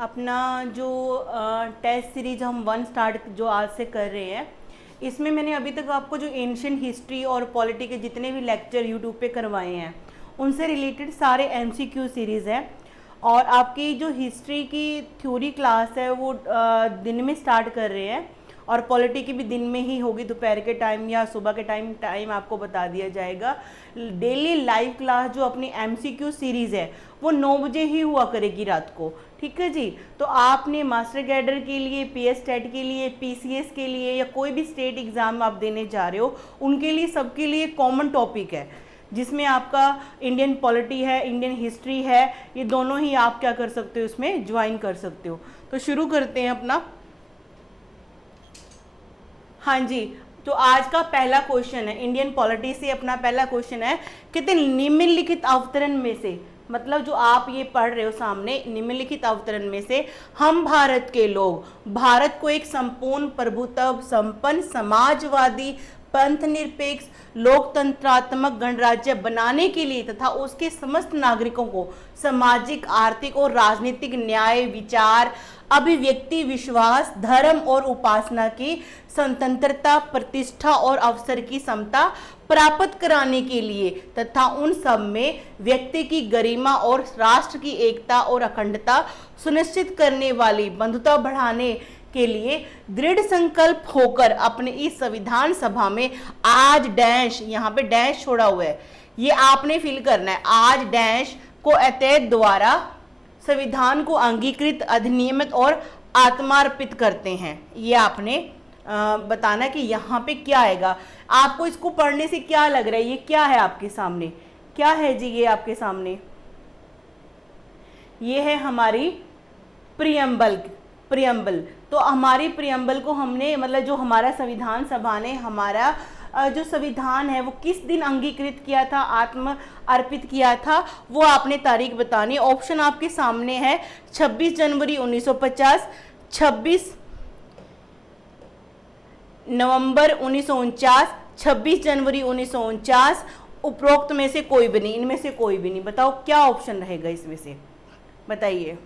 अपना जो test series हम 1 स्टार्ट जो आज से कर रहे हैं, इसमें मैंने अभी तक आपको जो एंशिएंट हिस्ट्री और पॉलिटी के जितने भी लेक्चर यूट्यूब पे करवाए हैं उनसे रिलेटेड सारे एमसीक्यू सीरीज़ हैं। और आपकी जो हिस्ट्री की थ्योरी क्लास है वो दिन में स्टार्ट कर रहे हैं, और पॉलिटी की भी दिन में ही होगी, दोपहर के टाइम या सुबह के टाइम आपको बता दिया जाएगा। डेली लाइव क्लास जो अपनी एमसीक्यू सीरीज़ है वो 9 बजे ही हुआ करेगी रात को, ठीक है जी। तो आपने मास्टर कैडर के लिए, पीएस टेट के लिए, पीसीएस के लिए या कोई भी स्टेट एग्ज़ाम आप देने जा रहे हो उनके लिए, सबके लिए कॉमन टॉपिक है, जिसमें आपका इंडियन पॉलिटी है, इंडियन हिस्ट्री है, ये दोनों ही आप क्या कर सकते हो, इसमें ज्वाइन कर सकते हो। तो शुरू करते हैं अपना। हाँ जी, तो आज का पहला क्वेश्चन है इंडियन पॉलिटी से। अपना पहला क्वेश्चन है, कहते निम्नलिखित अवतरण में से, मतलब जो आप ये पढ़ रहे हो सामने, निम्नलिखित अवतरण में से हम भारत के लोग भारत को एक संपूर्ण प्रभुत्व संपन्न समाजवादी पंथ निरपेक्ष लोकतंत्रात्मक गणराज्य बनाने के लिए तथा उसके समस्त नागरिकों को सामाजिक, आर्थिक और राजनीतिक न्याय, विचार, अभिव्यक्ति, विश्वास, धर्म और उपासना की स्वतंत्रता, प्रतिष्ठा और अवसर की समता प्राप्त कराने के लिए तथा उन सब में व्यक्ति की गरिमा और राष्ट्र की एकता और अखंडता सुनिश्चित करने वाली बंधुता बढ़ाने के लिए दृढ़ संकल्प होकर अपने इस संविधान सभा में आज डैश, यहाँ पे डैश छोड़ा हुआ है, ये आपने फिल करना है, आज डैश को अतैत द्वारा संविधान को अंगीकृत, अधिनियमित और आत्मार्पित करते हैं। ये आपने बताना कि यहाँ पे क्या आएगा। आपको इसको पढ़ने से क्या लग रहा है, ये क्या है आपके सामने, क्या है जी ये आपके सामने? ये है हमारी प्रियम्बल। तो हमारी प्रियम्बल को हमने, मतलब जो हमारा संविधान सभा ने हमारा जो संविधान है वो किस दिन अंगीकृत किया था, आत्म अर्पित किया था, वो आपने तारीख बतानी। ऑप्शन आपके सामने है 26 जनवरी 1950, 26 नवंबर 1949, 26 जनवरी 1949, उपरोक्त में से कोई भी नहीं, इनमें से कोई भी नहीं। बताओ क्या ऑप्शन रहेगा इसमें से, बताइए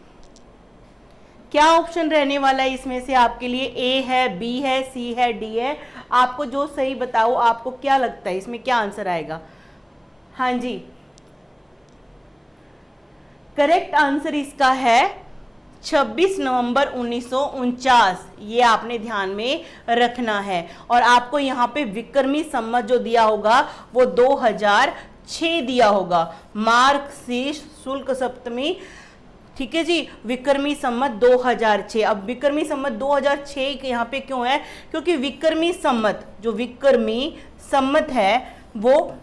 क्या ऑप्शन रहने वाला है इसमें से आपके लिए? ए है, बी है, सी है, डी है? आपको जो सही बताओ, आपको क्या लगता है इसमें क्या आंसर आएगा? हाँ जी, करेक्ट आंसर इसका है 26 नवंबर 1949। ये आपने ध्यान में रखना है। और आपको यहाँ पे विक्रमी संवत जो दिया होगा वो 2006 दिया होगा, मार्गशीर्ष शुक्ल सप्तमी, ठीक है जी, विक्रमी संवत 2006। अब विक्रमी संवत 2006 यहाँ पे क्यों है? क्योंकि विक्रमी संवत, जो विक्रमी संवत है वो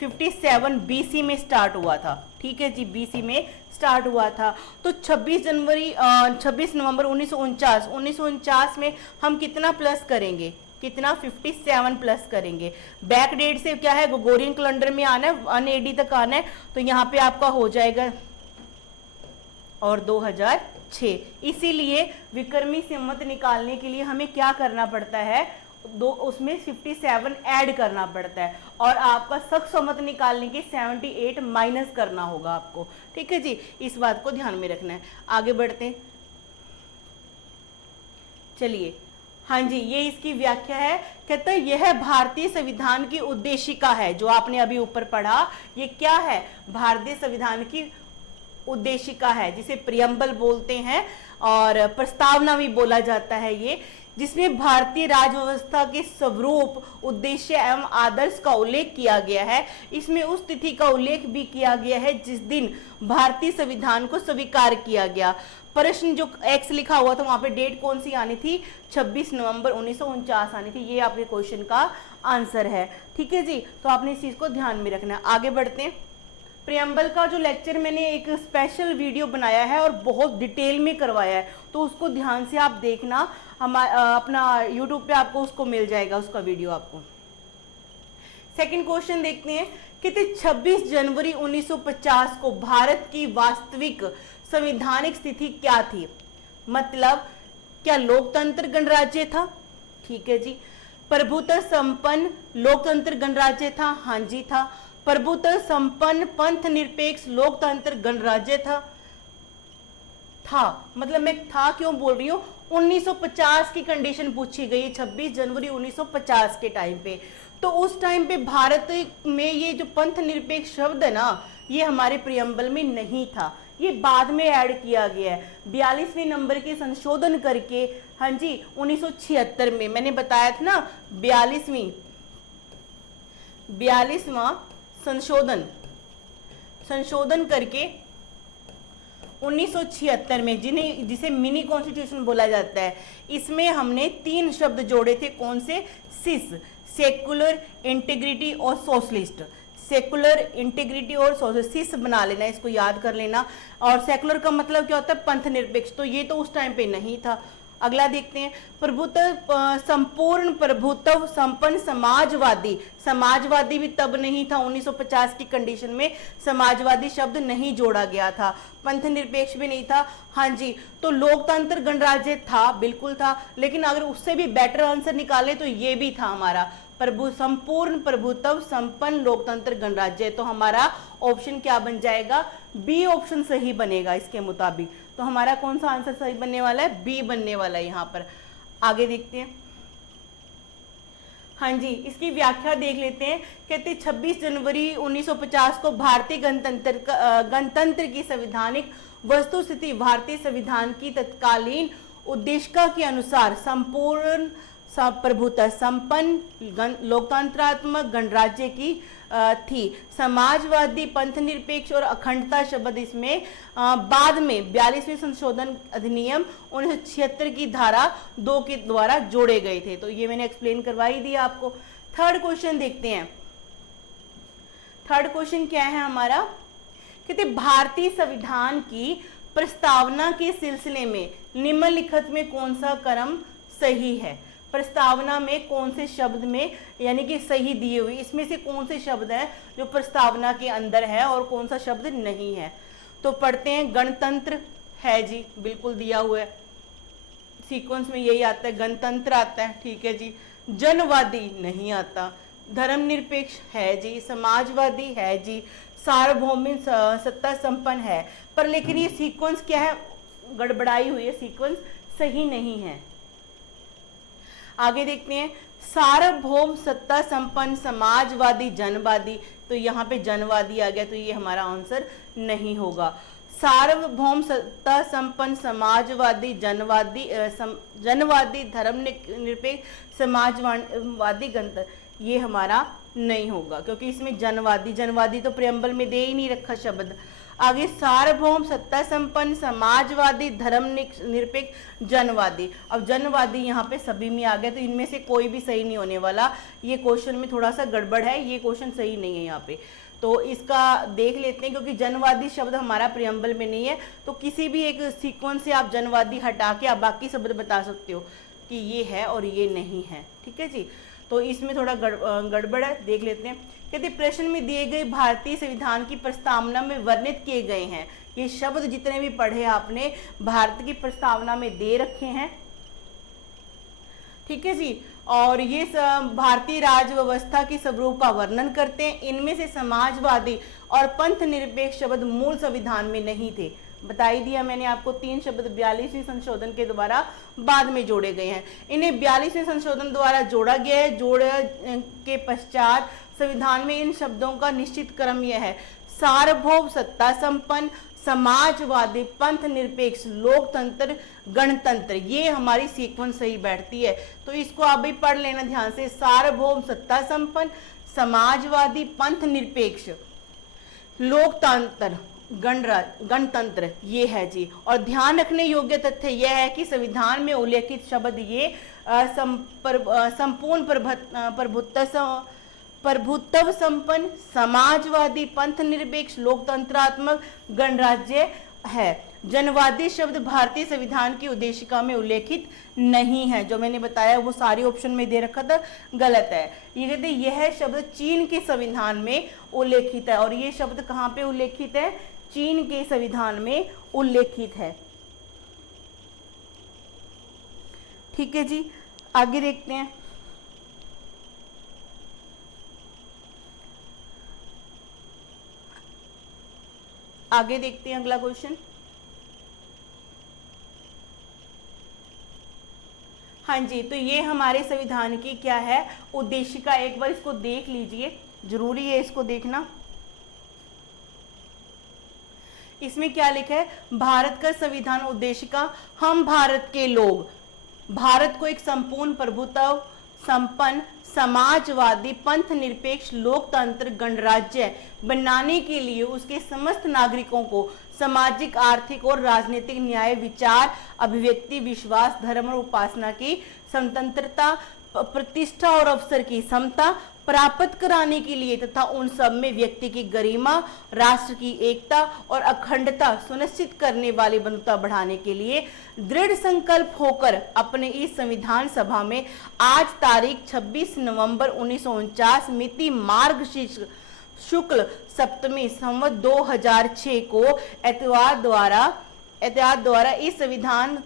57 बीसी में स्टार्ट हुआ था, ठीक है जी, बीसी में स्टार्ट हुआ था। तो 26 नवंबर 1949 में हम कितना प्लस करेंगे, कितना 57 प्लस करेंगे। बैक डेट से क्या है, ग्रेगोरियन कैलेंडर में आना है, 1 AD तक आना है, तो यहाँ पे आपका हो जाएगा और 2006। इसीलिए विक्रमी संवत निकालने के लिए हमें क्या करना पड़ता है, उसमें 57 ऐड करना पड़ता है, और आपका शक संवत निकालने के 78 माइनस करना होगा आपको, ठीक है जी। इस बात को ध्यान में रखना है। आगे बढ़ते हैं, चलिए। हाँ जी, ये इसकी व्याख्या है, कहते हैं यह भारतीय संविधान की उद्देशिका है, जो आपने अभी ऊपर पढ़ा, ये क्या है, भारतीय संविधान की उद्देशिका है, जिसे प्रियम्बल बोलते हैं और प्रस्तावना भी बोला जाता है ये, जिसमें भारतीय राज व्यवस्था के स्वरूप, उद्देश्य एवं आदर्श का उल्लेख किया गया है। इसमें उस तिथि का उल्लेख भी किया गया है जिस दिन भारतीय संविधान को स्वीकार किया गया। प्रश्न जो एक्स लिखा हुआ था वहां पे डेट कौन सी आनी थी, 26 नवंबर 1949 आनी थी। ये आपके क्वेश्चन का आंसर है, ठीक है जी। तो आपने इस चीज को ध्यान में रखना है। आगे बढ़ते हैं। प्रियम्बल का जो लेक्चर मैंने एक स्पेशल वीडियो बनाया है और बहुत डिटेल में करवाया है, तो उसको ध्यान से आप देखना, अपना यूट्यूब पे आपको उसको मिल जाएगा, उसका वीडियो आपको। सेकंड क्वेश्चन देखते हैं, कहते 26 जनवरी 1950 को भारत की वास्तविक संवैधानिक स्थिति क्या थी? मतलब क्या लोकतंत्र गणराज्य था? ठीक है जी। प्रभुत्व संपन्न लोकतंत्र गणराज्य था? हाँ जी था। प्रभुत्व संपन्न पंथ निरपेक्ष लोकतंत्र गणराज्य था? था, मतलब मैं था क्यों बोल रही हूँ, 1950 की कंडीशन पूछी गई, 26 जनवरी 1950 के टाइम पे। तो उस टाइम पे भारत में ये जो पंथ निरपेक्ष शब्द है ना, ये हमारे प्रियम्बल में नहीं था, ये बाद में ऐड किया गया है 42वें नंबर के संशोधन करके। हाँ जी, 1976 में मैंने बताया था ना, 42वां संशोधन संशोधन करके 1976 में, जिसे मिनी कॉन्स्टिट्यूशन बोला जाता है, इसमें हमने 3 शब्द जोड़े थे। कौन से? सिस, सेकुलर, इंटीग्रिटी और सोशलिस्ट। सेकुलर, इंटीग्रिटी और सोशलिस्ट, सिस बना लेना, इसको याद कर लेना। और सेकुलर का मतलब क्या होता है? पंथ निरपेक्ष। तो ये तो उस टाइम पे नहीं था। अगला देखते हैं, प्रभुत्व, संपूर्ण प्रभुत्व संपन्न समाजवादी। समाजवादी भी तब नहीं था, 1950 की कंडीशन में समाजवादी शब्द नहीं जोड़ा गया था। पंथ निरपेक्ष भी नहीं था। हाँ जी, तो लोकतंत्र गणराज्य था, बिल्कुल था, लेकिन अगर उससे भी बेटर आंसर निकाले तो ये भी था हमारा, संपूर्ण प्रभुत्व संपन्न लोकतंत्र गणराज्य। तो हमारा ऑप्शन क्या बन जाएगा? बी ऑप्शन सही बनेगा इसके मुताबिक। तो हमारा कौन सा आंसर सही बनने वाला है? बी बनने वाला है यहाँ पर। आगे देखते हैं। हाँ जी, इसकी व्याख्या देख लेते हैं। कहते 26 जनवरी 1950 को भारतीय गणतंत्र की संवैधानिक वस्तुस्थिति, भारतीय संविधान की तत्कालीन उद्देशिका के अनुसार संपूर्ण प्रभुत्व संपन्न लोकतंत्रात्मक गणराज्य की थी। समाजवादी, पंथ निरपेक्ष और अखंडता शब्द इसमें बाद में 42वें संशोधन अधिनियम 1976 की धारा 2 के द्वारा जोड़े गए थे। तो ये मैंने एक्सप्लेन करवा ही दिया आपको। थर्ड क्वेश्चन देखते हैं। थर्ड क्वेश्चन क्या है हमारा? कहते भारतीय संविधान की प्रस्तावना के सिलसिले में निम्नलिखित में कौन सा क्रम सही है? प्रस्तावना में कौन से शब्द में यानी कि सही दिए हुए, इसमें से कौन से शब्द है जो प्रस्तावना के अंदर है और कौन सा शब्द नहीं है? तो पढ़ते हैं। गणतंत्र है जी, बिल्कुल दिया हुआ है, सीक्वेंस में यही आता है, गणतंत्र आता है, ठीक है जी। जनवादी नहीं आता। धर्मनिरपेक्ष है जी, समाजवादी है जी, सार्वभौमिक सत्ता संपन्न है। पर लेकिन ये सीक्वेंस क्या है? गड़बड़ाई हुई है, सीक्वेंस सही नहीं है। आगे देखते हैं। सार्वभौम सत्ता संपन्न समाजवादी जनवादी, तो यहाँ पे जनवादी आ गया, तो ये हमारा आंसर नहीं होगा। सार्वभौम सत्ता संपन्न समाजवादी जनवादी धर्मनिरपेक्ष समाजवादी गणतंत्र, ये हमारा नहीं होगा, क्योंकि इसमें जनवादी तो प्रियम्बल में दे ही नहीं रखा शब्द। आगे सार्वभौम सत्ता संपन्न समाजवादी धर्मनिरपेक्ष जनवादी। अब जनवादी यहाँ पे सभी में आ गया, तो इनमें से कोई भी सही नहीं होने वाला। ये क्वेश्चन में थोड़ा सा गड़बड़ है, ये क्वेश्चन सही नहीं है यहाँ पे। तो इसका देख लेते हैं, क्योंकि जनवादी शब्द हमारा प्रियम्बल में नहीं है। तो किसी भी एक सीक्वेंस से आप जनवादी हटा के आप बाकी शब्द बता सकते हो कि ये है और ये नहीं है, ठीक है जी। तो इसमें थोड़ा गड़बड़ है, देख लेते हैं। कहते प्रश्न में दिए गए भारतीय संविधान की प्रस्तावना में वर्णित किए गए हैं, ये शब्द जितने भी पढ़े आपने भारत की प्रस्तावना में दे रखे हैं, ठीक है जी। और ये भारतीय राज व्यवस्था के स्वरूप का वर्णन करते हैं। इनमें से समाजवादी और पंथ निरपेक्ष शब्द मूल संविधान में नहीं थे, बता ही दिया मैंने आपको। 3 शब्द 42वें संशोधन के द्वारा बाद में जोड़े गए हैं। इन्हें 42वें संशोधन द्वारा जोड़ा गया है। जोड़े के पश्चात संविधान में इन शब्दों का निश्चित क्रम यह है: सार्वभौम सत्ता संपन्न समाजवादी पंथ निरपेक्ष लोकतंत्र गणतंत्र। ये हमारी सीक्वेंस सही बैठती है, तो इसको आप भी पढ़ लेना ध्यान से। सार्वभौम सत्ता संपन्न समाजवादी पंथ निरपेक्ष लोकतंत्र गणतंत्र, ये है जी। और ध्यान रखने योग्य तथ्य यह है कि संविधान में उल्लेखित शब्द ये संपूर्ण प्रभुत्व संपन्न समाजवादी पंथ निरपेक्ष लोकतंत्रात्मक गणराज्य है। जनवादी शब्द भारतीय संविधान की उद्देशिका में उल्लेखित नहीं है। जो मैंने बताया वो सारे ऑप्शन में दे रखा था, गलत है। ये कहते यह शब्द चीन के संविधान में उल्लेखित है, और ये शब्द कहाँ पे उल्लेखित है? चीन के संविधान में उल्लेखित है, ठीक है जी। आगे देखते हैं। आगे देखते हैं अगला क्वेश्चन। हाँ जी, तो ये हमारे संविधान की क्या है, उद्देशिका। एक बार इसको देख लीजिए, जरूरी है इसको देखना। इसमें क्या लिखा है, भारत का संविधान उद्देशिका, हम भारत के लोग भारत को एक संपूर्ण प्रभुत्व संपन्न समाजवादी पंथ निरपेक्ष लोकतंत्र गणराज्य बनाने के लिए उसके समस्त नागरिकों को सामाजिक आर्थिक और राजनीतिक न्याय विचार अभिव्यक्ति विश्वास धर्म और उपासना की स्वतंत्रता प्रतिष्ठा और अवसर की समता प्राप्त कराने के लिए तथा उन सब में व्यक्ति की गरिमा राष्ट्र की एकता और अखंडता सुनिश्चित करने वाली बंधुता बढ़ाने के लिए दृढ़ संकल्प होकर अपने इस संविधान सभा में आज तारीख 26 नवंबर 1949 मिति मार्गशीर्ष शुक्ल सप्तमी संवत 2006 को एतवार द्वारा इस संविधान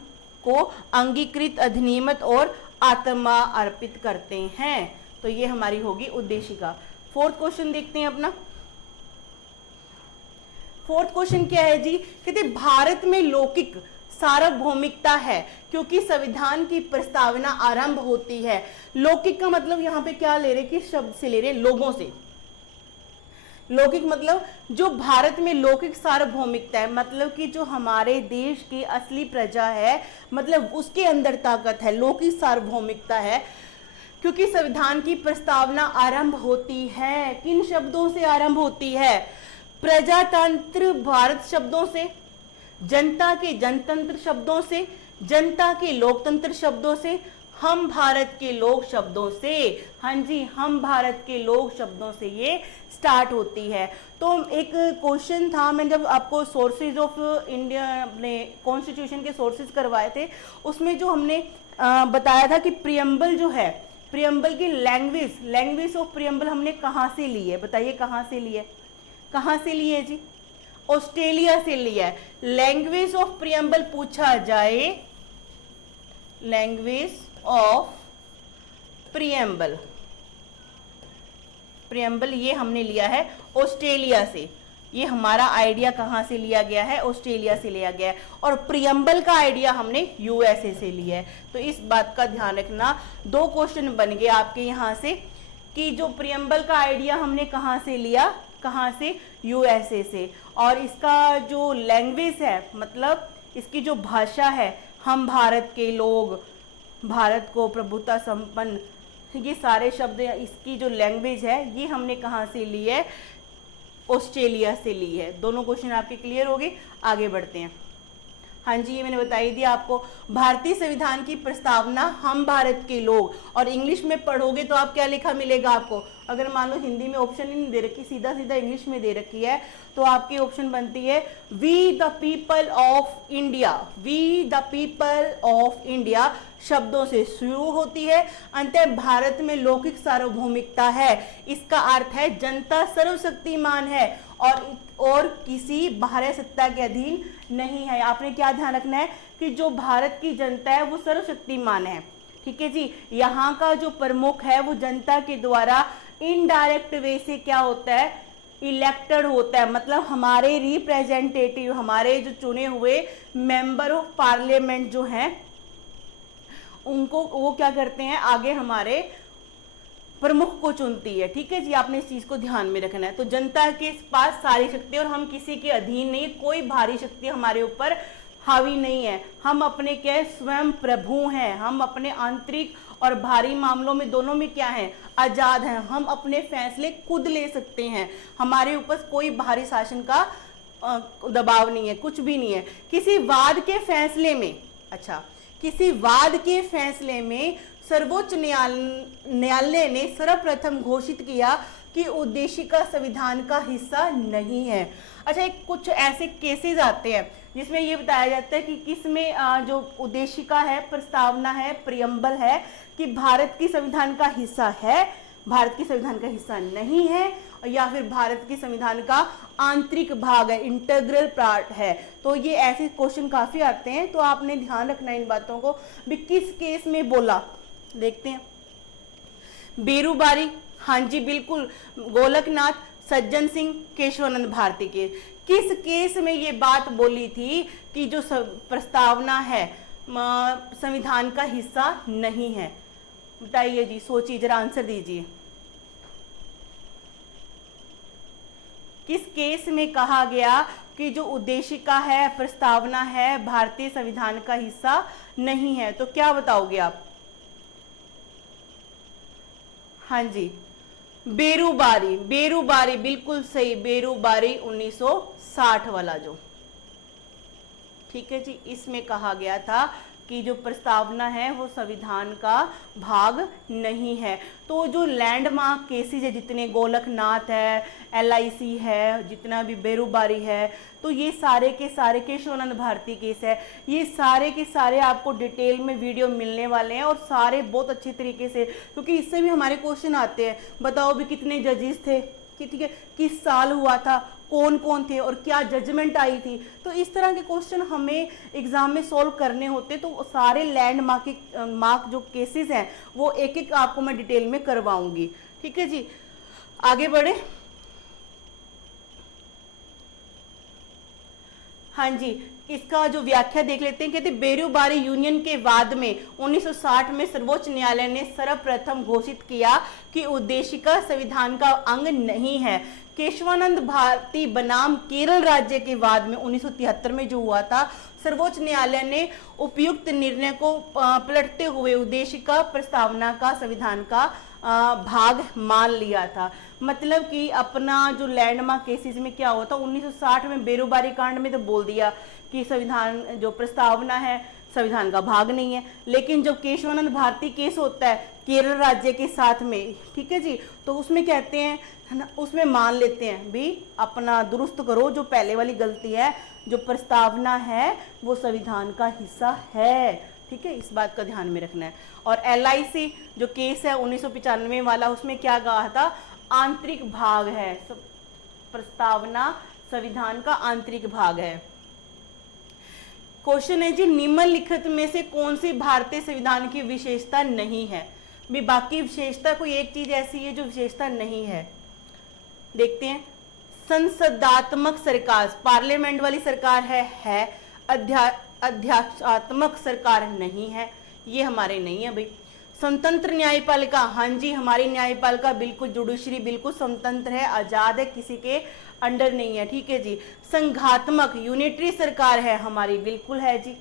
को अंगीकृत अधिनियमित और आत्मा अर्पित करते हैं। तो ये हमारी होगी उद्देशिका। फोर्थ क्वेश्चन देखते हैं अपना। फोर्थ क्वेश्चन क्या है जी, कहते भारत में लौकिक सार्वभौमिकता है क्योंकि संविधान की प्रस्तावना आरंभ होती है। लौकिक का मतलब यहाँ पे क्या ले रहे, किस शब्द से ले रहे, लोगों से। लौकिक मतलब जो भारत में लौकिक सार्वभौमिकता है, मतलब कि जो हमारे देश की असली प्रजा है, मतलब उसके अंदर ताकत है, लौकिक सार्वभौमिकता है। क्योंकि संविधान की प्रस्तावना आरंभ होती है, किन शब्दों से आरंभ होती है, प्रजातंत्र भारत शब्दों से, जनता के जनतंत्र शब्दों से, जनता के लोकतंत्र शब्दों से, हम भारत के लोग शब्दों से। हाँ जी, हम भारत के लोग शब्दों से ये स्टार्ट होती है। तो एक क्वेश्चन था, मैंने जब आपको सोर्सेज ऑफ इंडिया अपने कॉन्स्टिट्यूशन के सोर्सेज करवाए थे, उसमें जो हमने बताया था कि प्रियम्बल जो है, प्रियम्बल की लैंग्वेज ऑफ प्रियम्बल हमने कहाँ से ली है, बताइए कहाँ से ली है, कहाँ से ली है जी, ऑस्ट्रेलिया से लिया है। लैंग्वेज ऑफ प्रियम्बल पूछा जाए, लैंग्वेज ऑफ प्रियम्बल, प्रियम्बल ये हमने लिया है ऑस्ट्रेलिया से। ये हमारा आइडिया कहाँ से लिया गया है, ऑस्ट्रेलिया से लिया गया है। और प्रियम्बल का आइडिया हमने यूएसए से लिया है। तो इस बात का ध्यान रखना, दो क्वेश्चन बन गए आपके यहाँ से कि जो प्रियम्बल का आइडिया हमने कहाँ से लिया, कहाँ से, यूएसए से। और इसका जो लैंग्वेज है, मतलब इसकी जो भाषा है, हम भारत के लोग, भारत को प्रभुता संपन्न, ये सारे शब्द, इसकी जो लैंग्वेज है ये हमने कहाँ से ली है, ऑस्ट्रेलिया से ली है। दोनों क्वेश्चन आपके क्लियर हो गए, आगे बढ़ते हैं। हाँ जी, ये मैंने बता ही दिया आपको। भारतीय संविधान की प्रस्तावना हम भारत के लोग, और इंग्लिश में पढ़ोगे तो आप क्या लिखा मिलेगा आपको, अगर मान लो हिंदी में ऑप्शन ही नहीं दे रखी, सीधा सीधा इंग्लिश में दे रखी है, तो आपकी ऑप्शन बनती है we the people of India. We the people of India शब्दों से शुरू होती है, अंततः भारत में लौकिक सार्वभौमिकता है। इसका अर्थ है जनता सर्वशक्तिमान है और किसी बाह्य सत्ता के अधीन नहीं है। आपने क्या ध्यान रखना है कि जो भारत की जनता है वो सर्वशक्तिमान है, ठीक है जी। यहाँ का जो प्रमुख है वो जनता के द्वारा इनडायरेक्ट वे से क्या होता है, इलेक्टेड होता है। मतलब हमारे रिप्रेजेंटेटिव, हमारे जो चुने हुए मेंबर ऑफ पार्लियामेंट जो हैं, उनको वो क्या करते हैं, आगे हमारे प्रमुख को चुनती है, ठीक है जी। आपने इस चीज को ध्यान में रखना है। तो जनता के पास सारी शक्ति, और हम किसी के अधीन नहीं, कोई भारी शक्ति हमारे ऊपर हावी नहीं है। हम अपने क्या स्वयं प्रभु हैं, हम अपने आंतरिक और भारी मामलों में दोनों में क्या है, आजाद हैं। हम अपने फैसले खुद ले सकते हैं, हमारे ऊपर कोई बाहरी शासन का दबाव नहीं है, कुछ भी नहीं है। किसी वाद के फैसले में, अच्छा, किसी वाद के फैसले में सर्वोच्च न्यायालय ने सर्वप्रथम घोषित किया कि उद्देशिका संविधान का हिस्सा नहीं है। अच्छा, एक कुछ ऐसे केसेस आते हैं जिसमें ये बताया जाता है कि किसमें जो उद्देशिका है, प्रस्तावना है, प्रियम्बल है, कि भारत की संविधान का हिस्सा है, भारत की संविधान का हिस्सा नहीं है, या फिर भारत की संविधान का आंतरिक भाग है, इंटीग्रल पार्ट है। तो ये ऐसे क्वेश्चन काफी आते हैं, तो आपने ध्यान रखना है इन बातों को भी। किस केस में बोला, देखते हैं। बेरूबारी, हाँ जी बिल्कुल, गोलकनाथ, सज्जन सिंह, केशवानंद भारती के किस केस में ये बात बोली थी कि जो प्रस्तावना है संविधान का हिस्सा नहीं है? बताइए जी, सोचिए जरा, आंसर दीजिए। किस केस में कहा गया कि जो उद्देशिका है, प्रस्तावना है, भारतीय संविधान का हिस्सा नहीं है? तो क्या बताओगे आप? हाँ जी, बेरूबारी, बेरूबारी बिल्कुल सही, बेरूबारी 1960 वाला जो, ठीक है जी, इसमें कहा गया था कि जो प्रस्तावना है वो संविधान का भाग नहीं है। तो जो लैंडमार्क केसेज है जितने, गोलकनाथ है, LIC है, जितना भी बेरूबारी है, तो ये सारे के सारे, केशवानंद भारती केस है, ये सारे के सारे आपको डिटेल में वीडियो मिलने वाले हैं, और सारे बहुत अच्छे तरीके से, क्योंकि इससे भी हमारे क्वेश्चन आते हैं। बताओ भी कितने जजेस थे, ठीक है, किस साल हुआ था, कौन कौन थे, और क्या जजमेंट आई थी। तो इस तरह के क्वेश्चन हमें एग्जाम में सॉल्व करने होते, तो सारे मार्क जो केसेस हैं वो एक एक आपको मैं डिटेल में करवाऊंगी, ठीक है जी। आगे बढ़े। हाँ जी, इसका जो व्याख्या देख लेते हैं। कहते बेरूबारी यूनियन के बाद में 1960 में सर्वोच्च न्यायालय ने सर्वप्रथम घोषित किया कि उद्देशिका संविधान का अंग नहीं है। केशवानंद भारती बनाम केरल राज्य के बाद में 1973 में जो हुआ था, सर्वोच्च न्यायालय ने उपयुक्त निर्णय को पलटते हुए उद्देशिका प्रस्तावना का संविधान का भाग मान लिया था। मतलब कि अपना जो लैंडमार्क केसेस में क्या होता, 1960 में बेरूबारी कांड में तो बोल दिया कि संविधान जो प्रस्तावना है संविधान का भाग नहीं है, लेकिन जब केशवानंद भारती केस होता है केरल राज्य के साथ में, ठीक है जी, तो उसमें कहते हैं, है ना, उसमें मान लेते हैं भी अपना दुरुस्त करो जो पहले वाली गलती है, जो प्रस्तावना है वो संविधान का हिस्सा है, ठीक है, इस बात का ध्यान में रखना है। और LIC जो केस है 1995 वाला, उसमें क्या कहा था, आंतरिक भाग है, प्रस्तावना संविधान का आंतरिक भाग है। क्वेश्चन है जी, निम्नलिखित में से कौन सी भारतीय संविधान की विशेषता नहीं है? भी बाकी विशेषता कोई एक चीज ऐसी है जो विशेषता नहीं है, देखते हैं। संसदात्मक सरकार, पार्लियामेंट वाली सरकार है, अध्यात्मक सरकार नहीं है, ये हमारे नहीं है भाई। स्वतंत्र न्यायपालिका, हाँ जी, हमारी न्यायपालिका बिल्कुल जुडिशरी बिल्कुल स्वतंत्र है, आजाद है, किसी के अंडर नहीं है, ठीक है जी। संघात्मक यूनिटरी सरकार है हमारी, बिल्कुल है जी,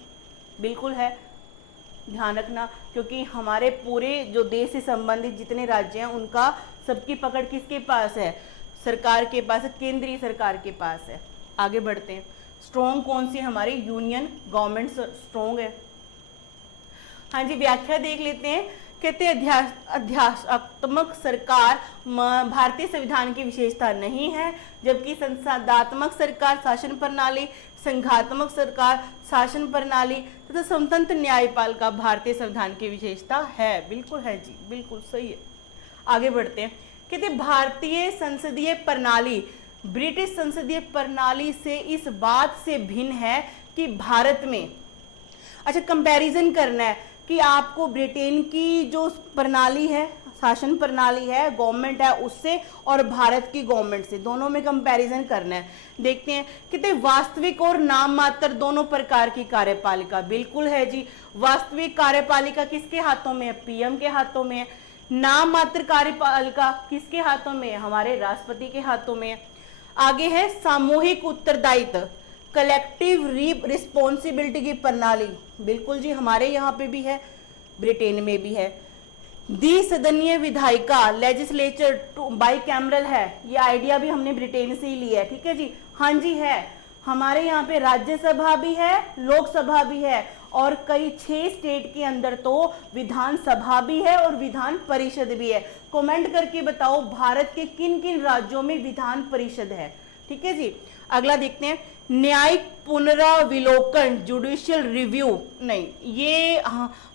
बिल्कुल है, ध्यान रखना, क्योंकि हमारे पूरे जो देश से संबंधित जितने राज्य हैं उनका सबकी पकड़ किसके पास है, सरकार के पास है, केंद्रीय सरकार के पास है। आगे बढ़ते हैं। स्ट्रॉन्ग कौन सी हमारी, यूनियन गवर्नमेंट स्ट्रॉन्ग है। हाँ जी, व्याख्या देख लेते हैं। कहते अध्यात्मक सरकार भारतीय संविधान की विशेषता नहीं है, जबकि संसदात्मक सरकार शासन प्रणाली, संघात्मक सरकार शासन प्रणाली तथा स्वतंत्र न्यायपालिका भारतीय संविधान की विशेषता है। बिल्कुल है जी, बिल्कुल सही है। आगे बढ़ते हैं। कहते भारतीय संसदीय प्रणाली ब्रिटिश संसदीय प्रणाली से इस बात से भिन्न है कि भारत में, अच्छा कंपैरिजन करना है कि आपको ब्रिटेन की जो प्रणाली है, शासन प्रणाली है, गवर्नमेंट है, उससे और भारत की गवर्नमेंट से, दोनों में कंपैरिजन करना है। देखते हैं, कितने वास्तविक और नाम मात्र दोनों प्रकार की कार्यपालिका, बिल्कुल है जी। वास्तविक कार्यपालिका किसके हाथों में है, PM के हाथों में है। नाम मात्र कार्यपालिका किसके हाथों में है, हमारे राष्ट्रपति के हाथों में है। आगे है सामूहिक उत्तरदायित्व, कलेक्टिव रिस्पॉन्सिबिलिटी की प्रणाली, बिल्कुल जी, हमारे यहाँ पे भी है, ब्रिटेन में भी है। द्विसदनीय विधायिका, लेजिस्लेचर बाई कैमरल है, ये आइडिया भी हमने ब्रिटेन से ही लिया है, ठीक है जी। हाँ जी है, हमारे यहाँ पे राज्यसभा भी है, लोकसभा भी है, और कई 6 स्टेट के अंदर तो विधानसभा भी है और विधान परिषद भी है। कमेंट करके बताओ भारत के किन किन राज्यों में विधान परिषद है, ठीक है जी। अगला देखते हैं, न्यायिक पुनराविलोकन, जुडिशियल रिव्यू, नहीं ये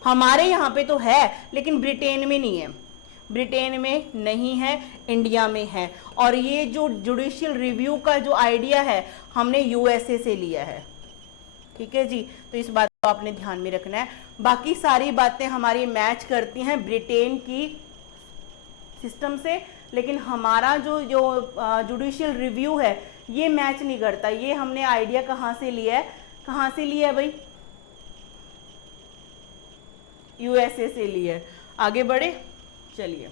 हमारे यहाँ पे तो है लेकिन ब्रिटेन में नहीं है, ब्रिटेन में नहीं है, इंडिया में है। और ये जो जुडिशियल रिव्यू का जो आइडिया है हमने USA से लिया है, ठीक है जी। तो इस बात को आपने ध्यान में रखना है। बाकी सारी बातें हमारी मैच करती हैं ब्रिटेन की सिस्टम से, लेकिन हमारा जो जुडिशियल रिव्यू है ये मैच नहीं करता। ये हमने आइडिया कहाँ से लिया है, कहाँ से लिया है भाई, यूएसए से ली है। आगे बढ़े, चलिए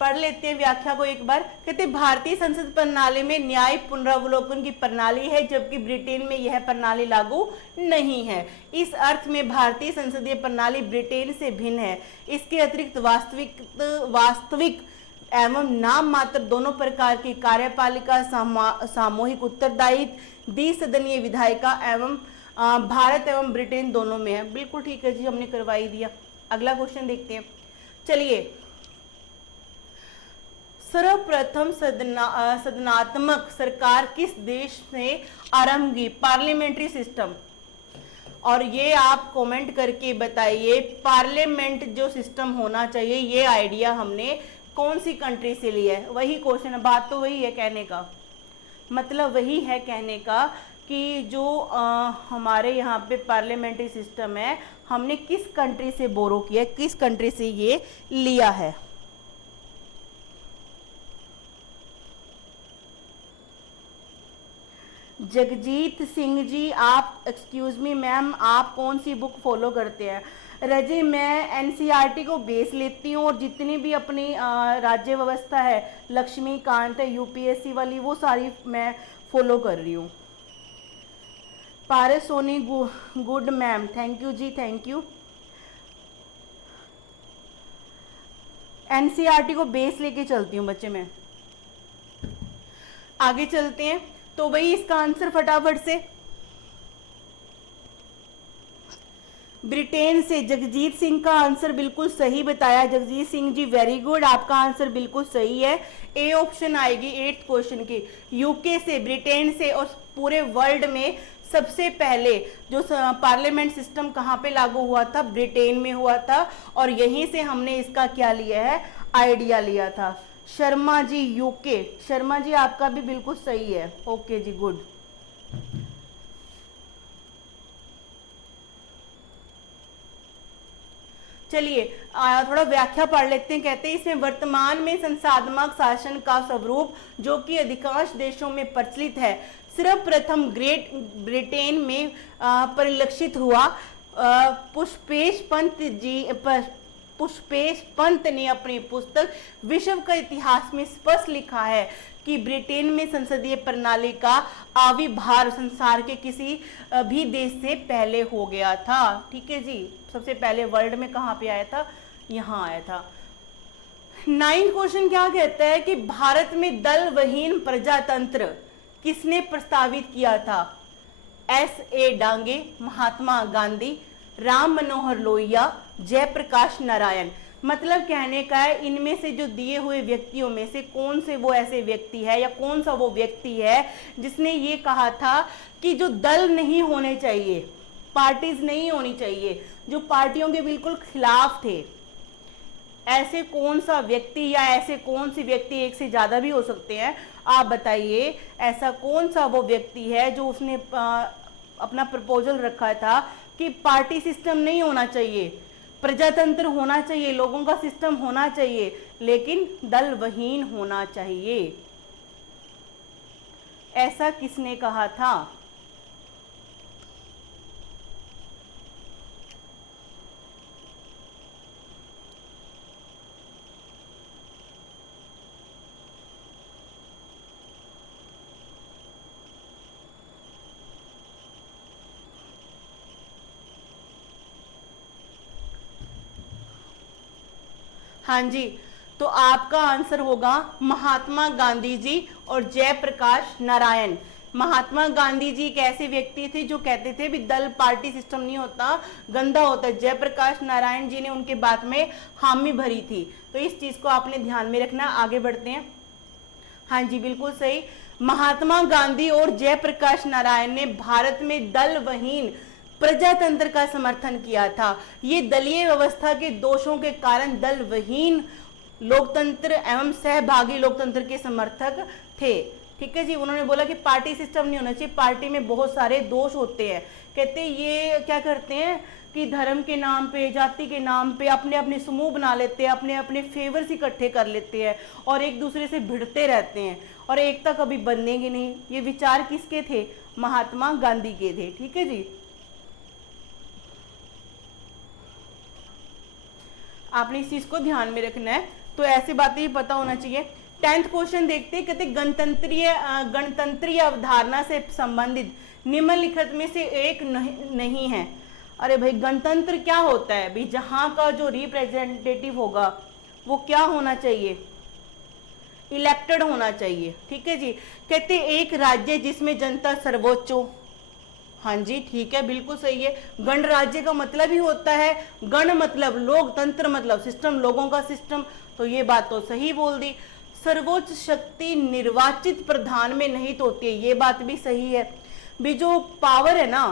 पढ़ लेते हैं व्याख्या को एक बार। कहते भारतीय संसद प्रणाली में न्याय पुनरावलोकन की प्रणाली है, जबकि ब्रिटेन में यह प्रणाली लागू नहीं है। इस अर्थ में भारतीय संसदीय प्रणाली ब्रिटेन से भिन्न है। इसके अतिरिक्त वास्तविक एवं नाम मात्र दोनों प्रकार की कार्यपालिका, सामूहिक उत्तरदायित्व, द्विसदनीय विधायिका एवं भारत एवं ब्रिटेन दोनों में है। बिल्कुल ठीक है जी, हमने करवाई दिया। अगला क्वेश्चन देखते हैं। चलिए, सर्वप्रथम सदनात्मक सरकार किस देश ने आरंभ की? Parliamentary system. और ये आप कमेंट करके बताइए, पार्लियामेंट जो सिस्टम होना चाहिए, ये आइडिया हमने कौन सी कंट्री से लिया है? वही क्वेश्चन है, बात तो वही है, कहने का मतलब वही है कहने का कि जो हमारे यहाँ पे पार्लियामेंट्री सिस्टम है, हमने किस कंट्री से बोरो किया, किस कंट्री से ये लिया है। जगजीत सिंह जी, आप एक्सक्यूज मी मैम, आप कौन सी बुक फॉलो करते हैं? रजी, मैं एनसीईआरटी को बेस लेती हूँ और जितनी भी अपनी राज्य व्यवस्था है, लक्ष्मीकांत है, यूपीएससी वाली, वो सारी मैं फॉलो कर रही हूँ। Paras Soni, good ma'am, thank you ji, thank you. NCERT को बेस लेके चलती हूँ बच्चे मैं। आगे चलते हैं, तो भाई इसका आंसर फटाफट से ब्रिटेन से। जगजीत सिंह का आंसर बिल्कुल सही बताया। जगजीत सिंह जी वेरी गुड, आपका आंसर बिल्कुल सही है। ए ऑप्शन आएगी 8th क्वेश्चन की। यूके से, ब्रिटेन से, और पूरे वर्ल्ड में सबसे पहले जो पार्लियामेंट सिस्टम कहाँ पे लागू हुआ था? ब्रिटेन में हुआ था, और यहीं से हमने इसका क्या लिया है? आइडिया लिया था। शर्मा जी यूके, शर्मा जी आपका भी बिल्कुल सही है। ओके जी, गुड। चलिए थोड़ा व्याख्या पढ़ लेते हैं। कहते हैं इसमें वर्तमान में संसाधनात्मक शासन का स्वरूप जो कि अधिकांश देशों में प्रचलित है, सर्वप्रथम ग्रेट ब्रिटेन में परिलक्षित हुआ। पुष्पेश पंत ने अपनी पुस्तक विश्व का इतिहास में स्पष्ट लिखा है कि ब्रिटेन में संसदीय प्रणाली का आविर्भाव संसार के किसी भी देश से पहले हो गया था। ठीक है जी, सबसे पहले वर्ल्ड में कहाँ पे आया था? यहाँ आया था। 9th क्वेश्चन क्या कहता है कि भारत में दलविहीन प्रजातंत्र किसने प्रस्तावित किया था? S.A. डांगे, महात्मा गांधी, राम मनोहर लोहिया, जयप्रकाश नारायण। मतलब कहने का है इनमें से जो दिए हुए व्यक्तियों में से कौन से वो ऐसे व्यक्ति है या कौन सा वो व्यक्ति है जिसने ये कहा था कि जो दल नहीं होने चाहिए, पार्टीज नहीं होनी चाहिए, जो पार्टियों के बिल्कुल खिलाफ थे। ऐसे कौन सा व्यक्ति या ऐसे कौन सी व्यक्ति, एक से ज्यादा भी हो सकते हैं, आप बताइए ऐसा कौन सा वो व्यक्ति है जो उसने अपना प्रपोजल रखा था कि पार्टी सिस्टम नहीं होना चाहिए, प्रजातंत्र होना चाहिए, लोगों का सिस्टम होना चाहिए, लेकिन दलविहीन होना चाहिए। ऐसा किसने कहा था? हाँ जी, तो आपका आंसर होगा महात्मा गांधी जी और जयप्रकाश नारायण। महात्मा गांधी जी एक ऐसे व्यक्ति थे जो कहते थे भी दल पार्टी सिस्टम नहीं होता, गंदा होता है। जयप्रकाश नारायण जी ने उनके बात में हामी भरी थी, तो इस चीज को आपने ध्यान में रखना। आगे बढ़ते हैं। हाँ जी, बिल्कुल सही। महात्मा गांधी और जयप्रकाश नारायण ने भारत में दलविहीन प्रजातंत्र का समर्थन किया था। ये दलीय व्यवस्था के दोषों के कारण दलविहीन लोकतंत्र एवं सहभागी लोकतंत्र के समर्थक थे। ठीक है जी, उन्होंने बोला कि पार्टी सिस्टम नहीं होना चाहिए, पार्टी में बहुत सारे दोष होते हैं। कहते ये क्या करते हैं कि धर्म के नाम पे, जाति के नाम पे अपने अपने समूह बना लेते हैं, अपने अपने फेवर्स इकट्ठे कर लेते हैं और एक दूसरे से भिड़ते रहते हैं और एकता कभी बनेगी नहीं। ये विचार किसके थे? महात्मा गांधी के थे। ठीक है जी। आपने इस चीज को ध्यान में रखना है, तो ऐसी बातें ही पता होना चाहिए। 10th क्वेश्चन देखते हैं, कहते गणतंत्रीय अवधारणा से संबंधित निम्नलिखित में से एक नहीं है। अरे भाई, गणतंत्र क्या होता है भाई? जहां का जो रिप्रेजेंटेटिव होगा वो क्या होना चाहिए? इलेक्टेड होना चाहिए। ठीक है जी। कहते एक राज्य जिसमें जनता सर्वोच्च हो। हाँ जी, ठीक है, बिल्कुल सही है। गणराज्य का मतलब ही होता है, गण मतलब लोग, तंत्र मतलब सिस्टम, लोगों का सिस्टम। तो ये बात तो सही बोल दी। सर्वोच्च शक्ति निर्वाचित प्रधान में निहित होती है, ये बात भी सही है। भी जो पावर है ना,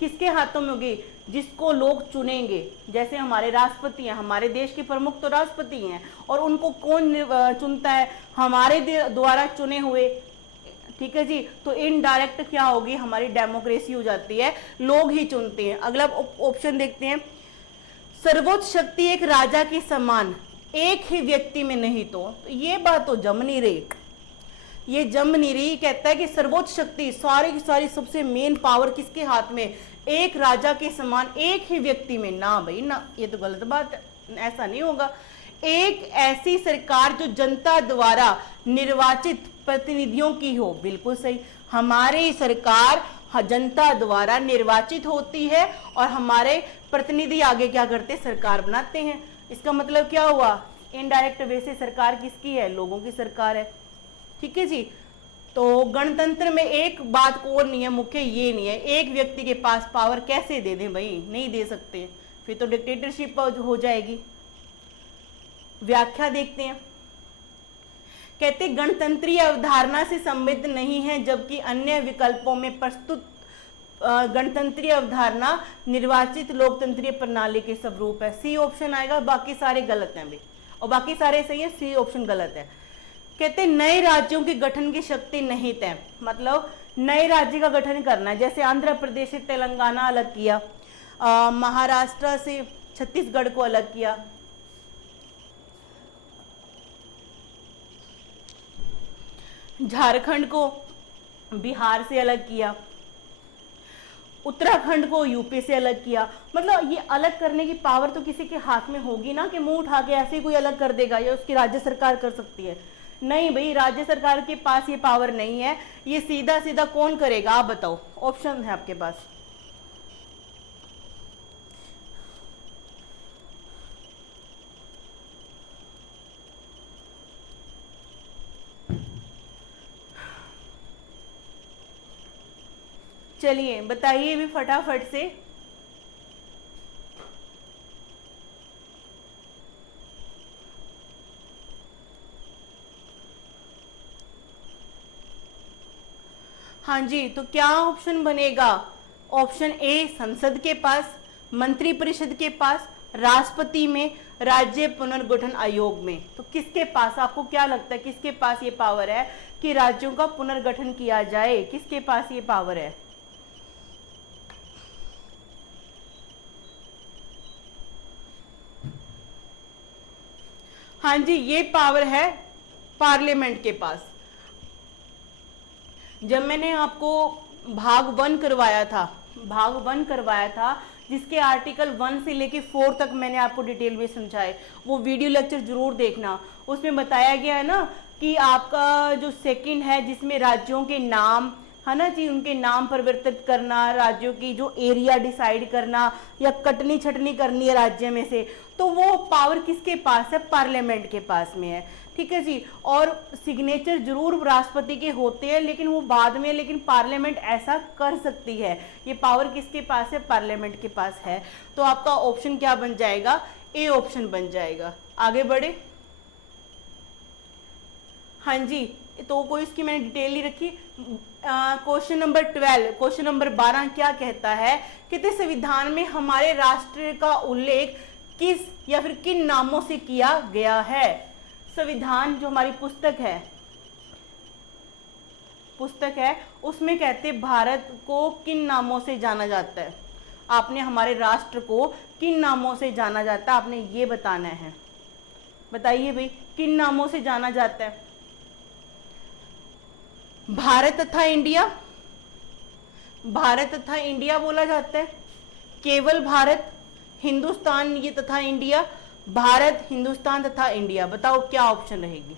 किसके हाथों में होगी? जिसको लोग चुनेंगे। जैसे हमारे राष्ट्रपति हैं, हमारे देश के प्रमुख तो राष्ट्रपति हैं, और उनको कौन चुनता है? हमारे द्वारा चुने हुए। ठीक है जी। तो इनडायरेक्ट क्या होगी? हमारी डेमोक्रेसी हो जाती है, लोग ही चुनते हैं। अगला ऑप्शन देखते हैं, सर्वोच्च शक्ति एक राजा के समान एक ही व्यक्ति में नहीं। तो ये बात तो जम नहीं रही, ये जम नहीं रही। कहता है कि सर्वोच्च शक्ति, सारी की सारी सबसे मेन पावर किसके हाथ में? एक राजा के समान एक ही व्यक्ति में। ना भाई ना, ये तो गलत बात है, ऐसा नहीं होगा। एक ऐसी सरकार जो जनता द्वारा निर्वाचित प्रतिनिधियों की हो। बिल्कुल सही, हमारी सरकार जनता द्वारा निर्वाचित होती है और हमारे प्रतिनिधि आगे क्या करते? सरकार बनाते हैं। इसका मतलब क्या हुआ? इनडायरेक्ट वे से सरकार किसकी है? लोगों की सरकार है। ठीक है जी। तो गणतंत्र में एक बात को और नियम मुख्य ये नहीं है, एक व्यक्ति के पास पावर कैसे दे दें भाई? नहीं दे सकते, फिर तो डिक्टेटरशिप हो जाएगी। व्याख्या देखते हैं। कहते गणतंत्रीय अवधारणा से संबद्ध नहीं है, जबकि अन्य विकल्पों में प्रस्तुत गणतंत्रीय अवधारणा निर्वाचित लोकतंत्रीय प्रणाली के स्वरूप है। सी ऑप्शन आएगा, बाकी सारे गलत हैं भाई, और बाकी सारे सही है, सी ऑप्शन गलत है। कहते नए राज्यों के गठन की शक्ति नहीं है, मतलब नए राज्य का गठन करना है। जैसे आंध्र प्रदेश से तेलंगाना अलग किया, महाराष्ट्र से छत्तीसगढ़ को अलग किया, झारखंड को बिहार से अलग किया, उत्तराखंड को यूपी से अलग किया। मतलब ये अलग करने की पावर तो किसी के हाथ में होगी ना, कि मुंह उठा के ऐसे ही कोई अलग कर देगा, या उसकी राज्य सरकार कर सकती है? नहीं भाई, राज्य सरकार के पास ये पावर नहीं है। ये सीधा सीधा कौन करेगा? आप बताओ, ऑप्शन है आपके पास। चलिए बताइए भी फटाफट से। हाँ जी, तो क्या ऑप्शन बनेगा? ऑप्शन ए संसद के पास, मंत्रिपरिषद के पास, राष्ट्रपति में, राज्य पुनर्गठन आयोग में। तो किसके पास, आपको क्या लगता है किसके पास ये पावर है कि राज्यों का पुनर्गठन किया जाए? किसके पास ये पावर है? हाँ जी, ये पावर है पार्लियामेंट के पास। जब मैंने आपको भाग 1 करवाया था, जिसके आर्टिकल 1 से लेके 4 तक मैंने आपको डिटेल में समझाए, वो वीडियो लेक्चर जरूर देखना। उसमें बताया गया है ना कि आपका जो सेकंड है, जिसमें राज्यों के नाम है ना जी, उनके नाम परिवर्तित करना, राज्यों की जो एरिया डिसाइड करना, या कटनी छटनी करनी है राज्य में से, तो वो पावर किसके पास है? पार्लियामेंट के पास में है। ठीक है जी। और सिग्नेचर जरूर राष्ट्रपति के होते हैं, लेकिन वो बाद में, लेकिन पार्लियामेंट ऐसा कर सकती है। ये पावर किसके पास है? पार्लियामेंट के पास है। तो आपका ऑप्शन क्या बन जाएगा? ए ऑप्शन बन जाएगा। आगे बढ़े। हाँ जी, तो कोई इसकी मैंने डिटेल नहीं रखी। क्वेश्चन नंबर 12, क्वेश्चन नंबर 12 क्या कहता है? कहते संविधान में हमारे राष्ट्र का उल्लेख किस या फिर किन नामों से किया गया है? संविधान जो हमारी पुस्तक है उसमें कहते भारत को किन नामों से जाना जाता है? आपने हमारे राष्ट्र को किन नामों से जाना जाता है, आपने ये बताना है। बताइए भाई, किन नामों से जाना जाता है? भारत तथा इंडिया बोला जाता है, केवल भारत, हिंदुस्तान ये तथा इंडिया, भारत, हिंदुस्तान तथा इंडिया। बताओ क्या ऑप्शन रहेगी?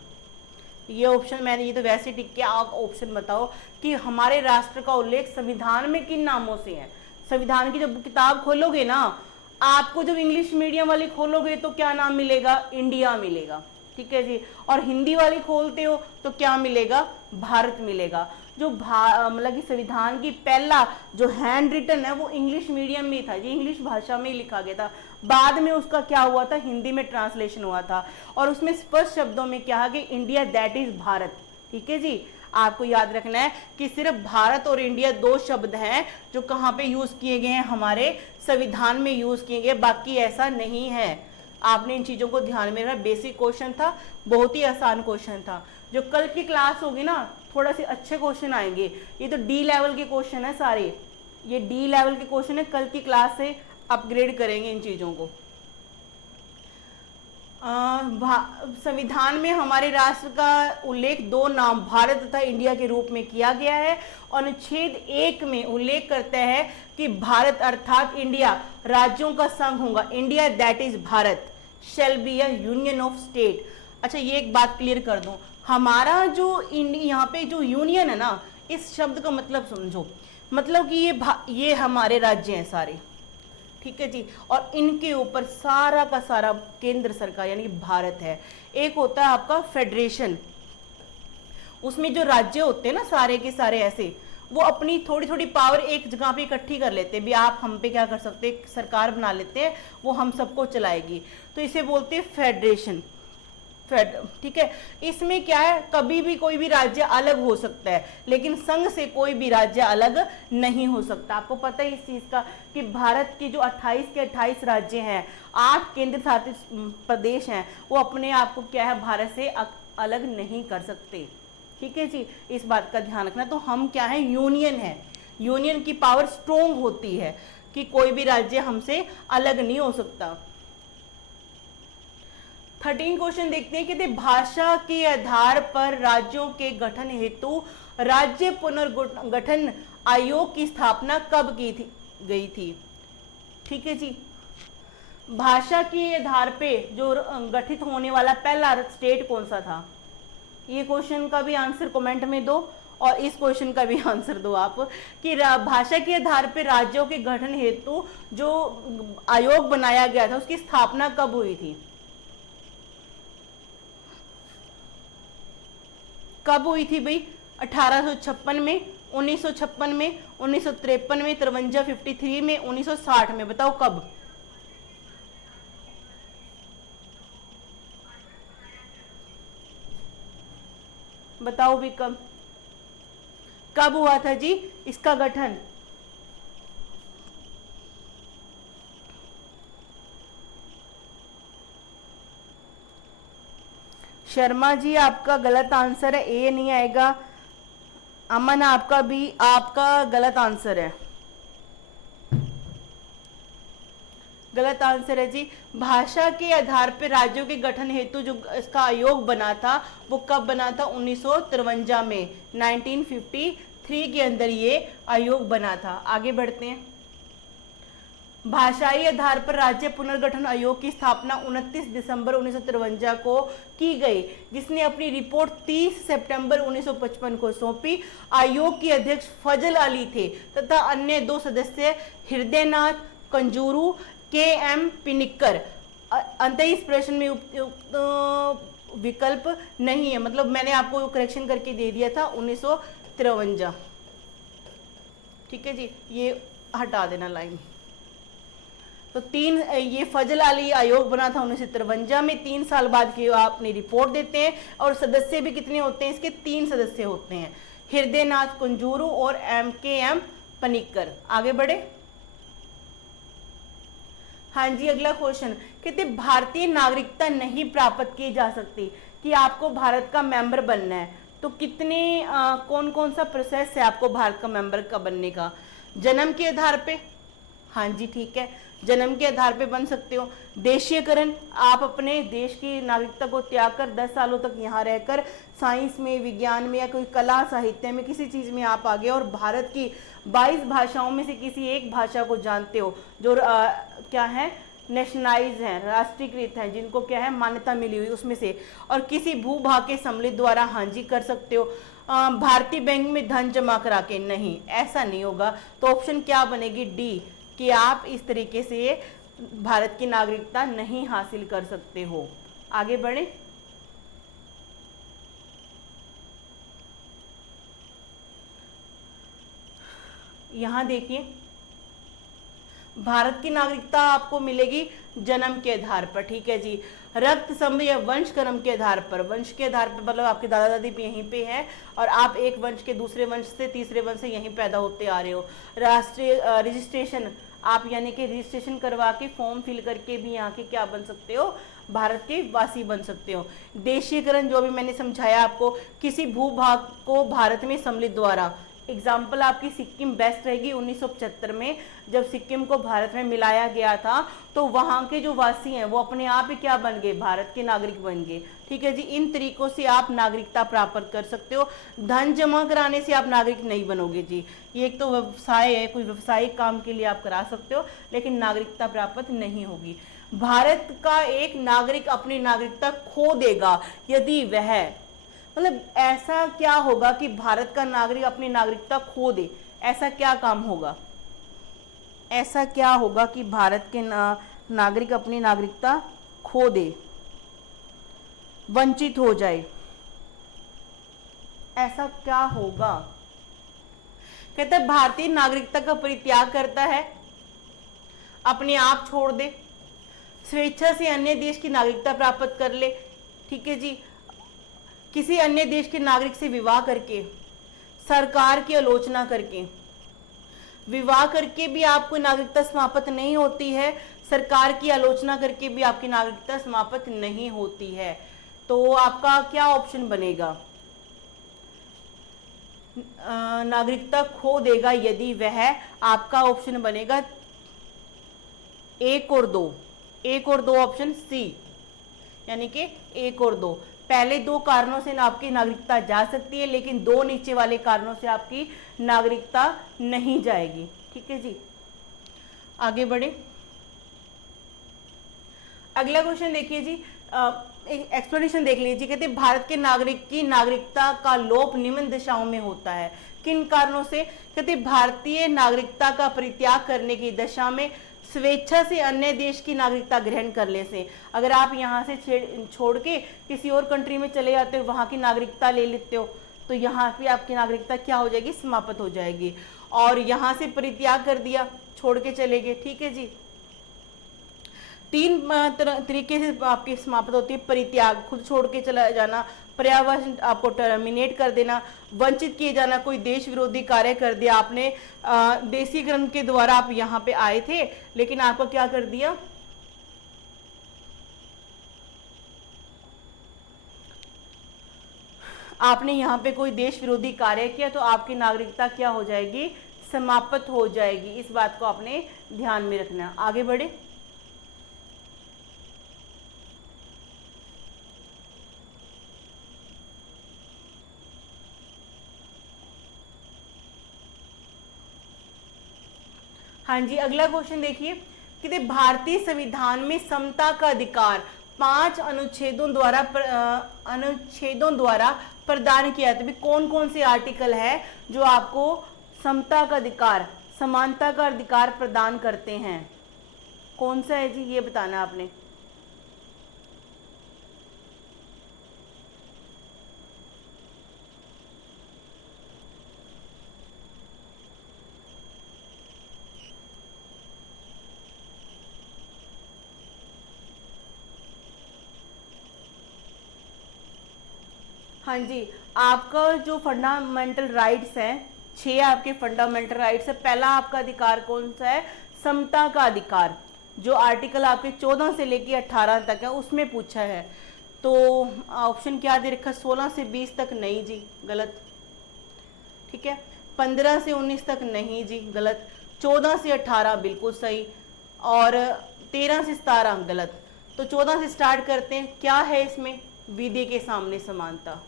ये ऑप्शन मैंने ये तो वैसे टिक किया, आप ऑप्शन बताओ कि हमारे राष्ट्र का उल्लेख संविधान में किन नामों से है। संविधान की जब किताब खोलोगे ना, आपको जब इंग्लिश मीडियम वाली खोलोगे तो क्या नाम मिलेगा? इंडिया मिलेगा, ठीक है जी। और हिंदी वाली खोलते हो तो क्या मिलेगा? भारत मिलेगा। जो मतलब कि संविधान की पहला जो हैंड रिटन है वो इंग्लिश मीडियम में था जी, इंग्लिश भाषा में ही लिखा गया था। बाद में उसका क्या हुआ था? हिंदी में ट्रांसलेशन हुआ था, और उसमें स्पष्ट शब्दों में क्या है कि इंडिया दैट इज भारत, ठीक है जी। आपको याद रखना है कि सिर्फ भारत और इंडिया दो शब्द हैं जो कहाँ पे यूज किए गए हैं? हमारे संविधान में यूज किए गए, बाकी ऐसा नहीं है। आपने इन चीजों को ध्यान में रखना। बेसिक क्वेश्चन था, बहुत ही आसान क्वेश्चन था। जो कल की क्लास होगी ना, थोड़ा से अच्छे क्वेश्चन आएंगे। ये तो डी लेवल के क्वेश्चन है सारे, ये डी लेवल के क्वेश्चन है। कल की क्लास से अपग्रेड करेंगे इन चीजों को। संविधान में हमारे राष्ट्र का उल्लेख दो नाम भारत तथा इंडिया के रूप में किया गया है। अनुच्छेद 1 में उल्लेख करता है कि भारत अर्थात इंडिया राज्यों का संघ होगा। India that is Bharat shall be a union of state. अच्छा, ये एक बात क्लियर कर दूं, हमारा जो यहाँ पे जो यूनियन है ना, इस शब्द का मतलब समझो, मतलब कि ये हमारे राज्य हैं सारे, ठीक है जी। और इनके ऊपर सारा का सारा केंद्र सरकार यानी कि भारत है। एक होता है आपका फेडरेशन, उसमें जो राज्य होते हैं ना सारे के सारे ऐसे, वो अपनी थोड़ी थोड़ी पावर एक जगह पे इकट्ठी कर लेते हैं। भी आप हम पे क्या कर सकते हैं? सरकार बना लेते हैं, वो हम सबको चलाएगी, तो इसे बोलते हैं फेडरेशन, ठीक है। इसमें क्या है, कभी भी कोई भी राज्य अलग हो सकता है, लेकिन संघ से कोई भी राज्य अलग नहीं हो सकता। आपको पता है इस चीज का कि भारत के जो 28 के 28 राज्य हैं, 8 केंद्र शासित प्रदेश हैं, वो अपने आप को क्या है, भारत से अलग नहीं कर सकते, ठीक है जी। इस बात का ध्यान रखना। तो हम क्या है, यूनियन है। यूनियन की पावर स्ट्रोंग होती है कि कोई भी राज्य हमसे अलग नहीं हो सकता। 13 क्वेश्चन देखते हैं कि भाषा के आधार पर राज्यों के गठन हेतु राज्य पुनर्गठन आयोग की स्थापना कब गई थी? ठीक है जी। भाषा के आधार पे जो गठित होने वाला पहला स्टेट कौन सा था? ये क्वेश्चन का भी आंसर कमेंट में दो, और इस क्वेश्चन का भी आंसर दो आप कि भाषा के आधार पर राज्यों के गठन हेतु जो आयोग बनाया गया था उसकी स्थापना कब हुई थी? कब हुई थी भाई? 1856 में, 1956 में, 1953 में, 53, 53 में, 1960 में। बताओ कब? बताओ भी कब हुआ था जी इसका गठन? शर्मा जी आपका गलत आंसर है, ए नहीं आएगा। अमन आपका गलत आंसर है, गलत आंसर है जी। भाषा के आधार पर राज्यों के गठन हेतु जो इसका आयोग बना था वो कब बना था? 1953 में, 1953 के अंदर ये आयोग बना था। आगे बढ़ते हैं। भाषाई आधार पर राज्य पुनर्गठन आयोग की स्थापना 29 दिसंबर 1953 को की गई, जिसने अपनी रिपोर्ट 30 सितंबर 1955 को सौंपी। आयोग के अध्यक्ष फजल अली थे तथा अन्य 2 सदस्य हृदयनाथ कंजूरू, के.एम. पिनिक्कर। अंत इस प्रश्न में विकल्प नहीं है, मतलब मैंने आपको करेक्शन करके दे दिया था 1953, ठीक है जी। ये हटा देना लाइन। तो ये फजल अली आयोग बना था 1953 में। 3 साल बाद की आपने रिपोर्ट देते हैं, और सदस्य भी कितने होते हैं इसके? 3 सदस्य होते हैं, हृदयनाथ कंजूरू और के.एम. पनिक्कर। आगे बढ़े। हाँ जी, अगला क्वेश्चन कहते भारतीय नागरिकता नहीं प्राप्त की जा सकती, कि आपको भारत का मेंबर बनना है तो कितने कौन कौन सा प्रोसेस है आपको भारत का मेंबर का बनने का? जन्म के आधार पे, हाँ जी ठीक है, जन्म के आधार पे बन सकते हो। देशीयकरण, आप अपने देश की नागरिकता को त्याग कर 10 सालों तक यहाँ रहकर साइंस में, विज्ञान में या कोई कला साहित्य में किसी चीज़ में आप आगे और भारत की 22 भाषाओं में से किसी एक भाषा को जानते हो, जो क्या है नेशनलाइज हैं, राष्ट्रीयकृत हैं, जिनको क्या है मान्यता मिली हुई उसमें से, और किसी भूभाग के सम्मिलित द्वारा हाँ जी कर सकते हो। भारतीय बैंक में धन जमा करा के नहीं, ऐसा नहीं होगा। तो ऑप्शन क्या बनेगी, डी, कि आप इस तरीके से भारत की नागरिकता नहीं हासिल कर सकते हो। आगे बढ़े। यहां देखिए, भारत की नागरिकता आपको मिलेगी जन्म के आधार पर, ठीक है जी, रक्त संबंध या वंश क्रम के आधार पर। वंश के आधार पर मतलब आपके दादा दादी भी यहीं पे है और आप एक वंश के दूसरे वंश से तीसरे वंश से यहीं पैदा होते आ रहे हो। राष्ट्रीय रजिस्ट्रेशन, आप यानी कि रजिस्ट्रेशन करवा के फॉर्म फिल करके भी यहाँ के क्या बन सकते हो, भारत के वासी बन सकते हो। देशीकरण, जो भी मैंने समझाया आपको, किसी भूभाग को भारत में सम्मिलित द्वारा। एग्जाम्पल आपकी सिक्किम बेस्ट रहेगी। 1975 में जब सिक्किम को भारत में मिलाया गया था तो वहाँ के जो वासी हैं वो अपने आप ही क्या बन गए, भारत के नागरिक बन गए, ठीक है जी। इन तरीकों से आप नागरिकता प्राप्त कर सकते हो। धन जमा कराने से आप नागरिक नहीं बनोगे जी, ये एक तो व्यवसाय है, कोई व्यवसायिक काम के लिए आप करा सकते हो, लेकिन नागरिकता प्राप्त नहीं होगी। भारत का एक नागरिक अपनी नागरिकता खो देगा यदि वह, मतलब ऐसा क्या होगा कि भारत का नागरिक अपनी नागरिकता खो दे, ऐसा क्या काम होगा, ऐसा क्या होगा कि भारत के नागरिक अपनी नागरिकता खो दे, वंचित हो जाए, ऐसा क्या होगा। कहते हैं भारतीय नागरिकता का परित्याग करता है, अपने आप छोड़ दे, स्वेच्छा से अन्य देश की नागरिकता प्राप्त कर ले, ठीक है जी, किसी अन्य देश के नागरिक से विवाह करके, सरकार की आलोचना करके। विवाह करके भी आपको नागरिकता समाप्त नहीं होती है, सरकार की आलोचना करके भी आपकी नागरिकता समाप्त नहीं होती है। तो आपका क्या ऑप्शन बनेगा, नागरिकता खो देगा यदि वह, आपका ऑप्शन बनेगा एक और दो, एक और दो, ऑप्शन सी, यानी कि एक और दो। पहले दो कारणों से आपकी नागरिकता जा सकती है, लेकिन दो नीचे वाले कारणों से आपकी नागरिकता नहीं जाएगी, ठीक है जी। आगे बढ़े। अगला क्वेश्चन देखिए जी, एक एक्सप्लेनेशन देख लीजिए। कहते भारत के नागरिक की नागरिकता का लोप निम्न दिशाओं में होता है, किन कारणों से। कहते भारतीय नागरिकता का परित्याग करने की दशा में, स्वेच्छा से अन्य देश की नागरिकता ग्रहण करने से। अगर आप यहाँ से छोड़ के किसी और कंट्री में चले जाते हो, वहाँ की नागरिकता ले लेते हो, तो यहाँ भी आपकी नागरिकता क्या हो जाएगी, समाप्त हो जाएगी। और यहाँ से परित्याग कर दिया, छोड़ के चले गए, ठीक है जी। तीन तरीके से आपकी समाप्त होती है, परित्याग, खुद छोड़ के चला जाना, पर्यावरण आपको टर्मिनेट कर देना, वंचित किए जाना, कोई देश विरोधी कार्य कर दिया आपने, देशीकरण के द्वारा आप यहाँ पे आए थे लेकिन आपको क्या कर दिया, आपने यहाँ पे कोई देश विरोधी कार्य किया, तो आपकी नागरिकता क्या हो जाएगी, समाप्त हो जाएगी। इस बात को आपने ध्यान में रखना। आगे बढ़े। हाँ जी, अगला क्वेश्चन देखिए कि भारतीय संविधान में समता का अधिकार 5 अनुच्छेदों द्वारा प्रदान किया। तो भी कौन कौन से आर्टिकल है जो आपको समता का अधिकार, समानता का अधिकार प्रदान करते हैं, कौन सा है जी, ये बताना आपने। हाँ जी, आपका जो फंडामेंटल राइट्स हैं, 6 आपके फंडामेंटल राइट्स है। पहला आपका अधिकार कौन सा है, समता का अधिकार, जो आर्टिकल आपके 14 से लेके 18 तक है उसमें पूछा है। तो ऑप्शन क्या दे रखा, 16 से 20 तक नहीं जी, गलत, ठीक है। 15 से 19 तक नहीं जी, गलत। 14 से 18 बिल्कुल सही, और 13 से 17 गलत। तो 14 से स्टार्ट करते हैं, क्या है इसमें, विधि के सामने समानता,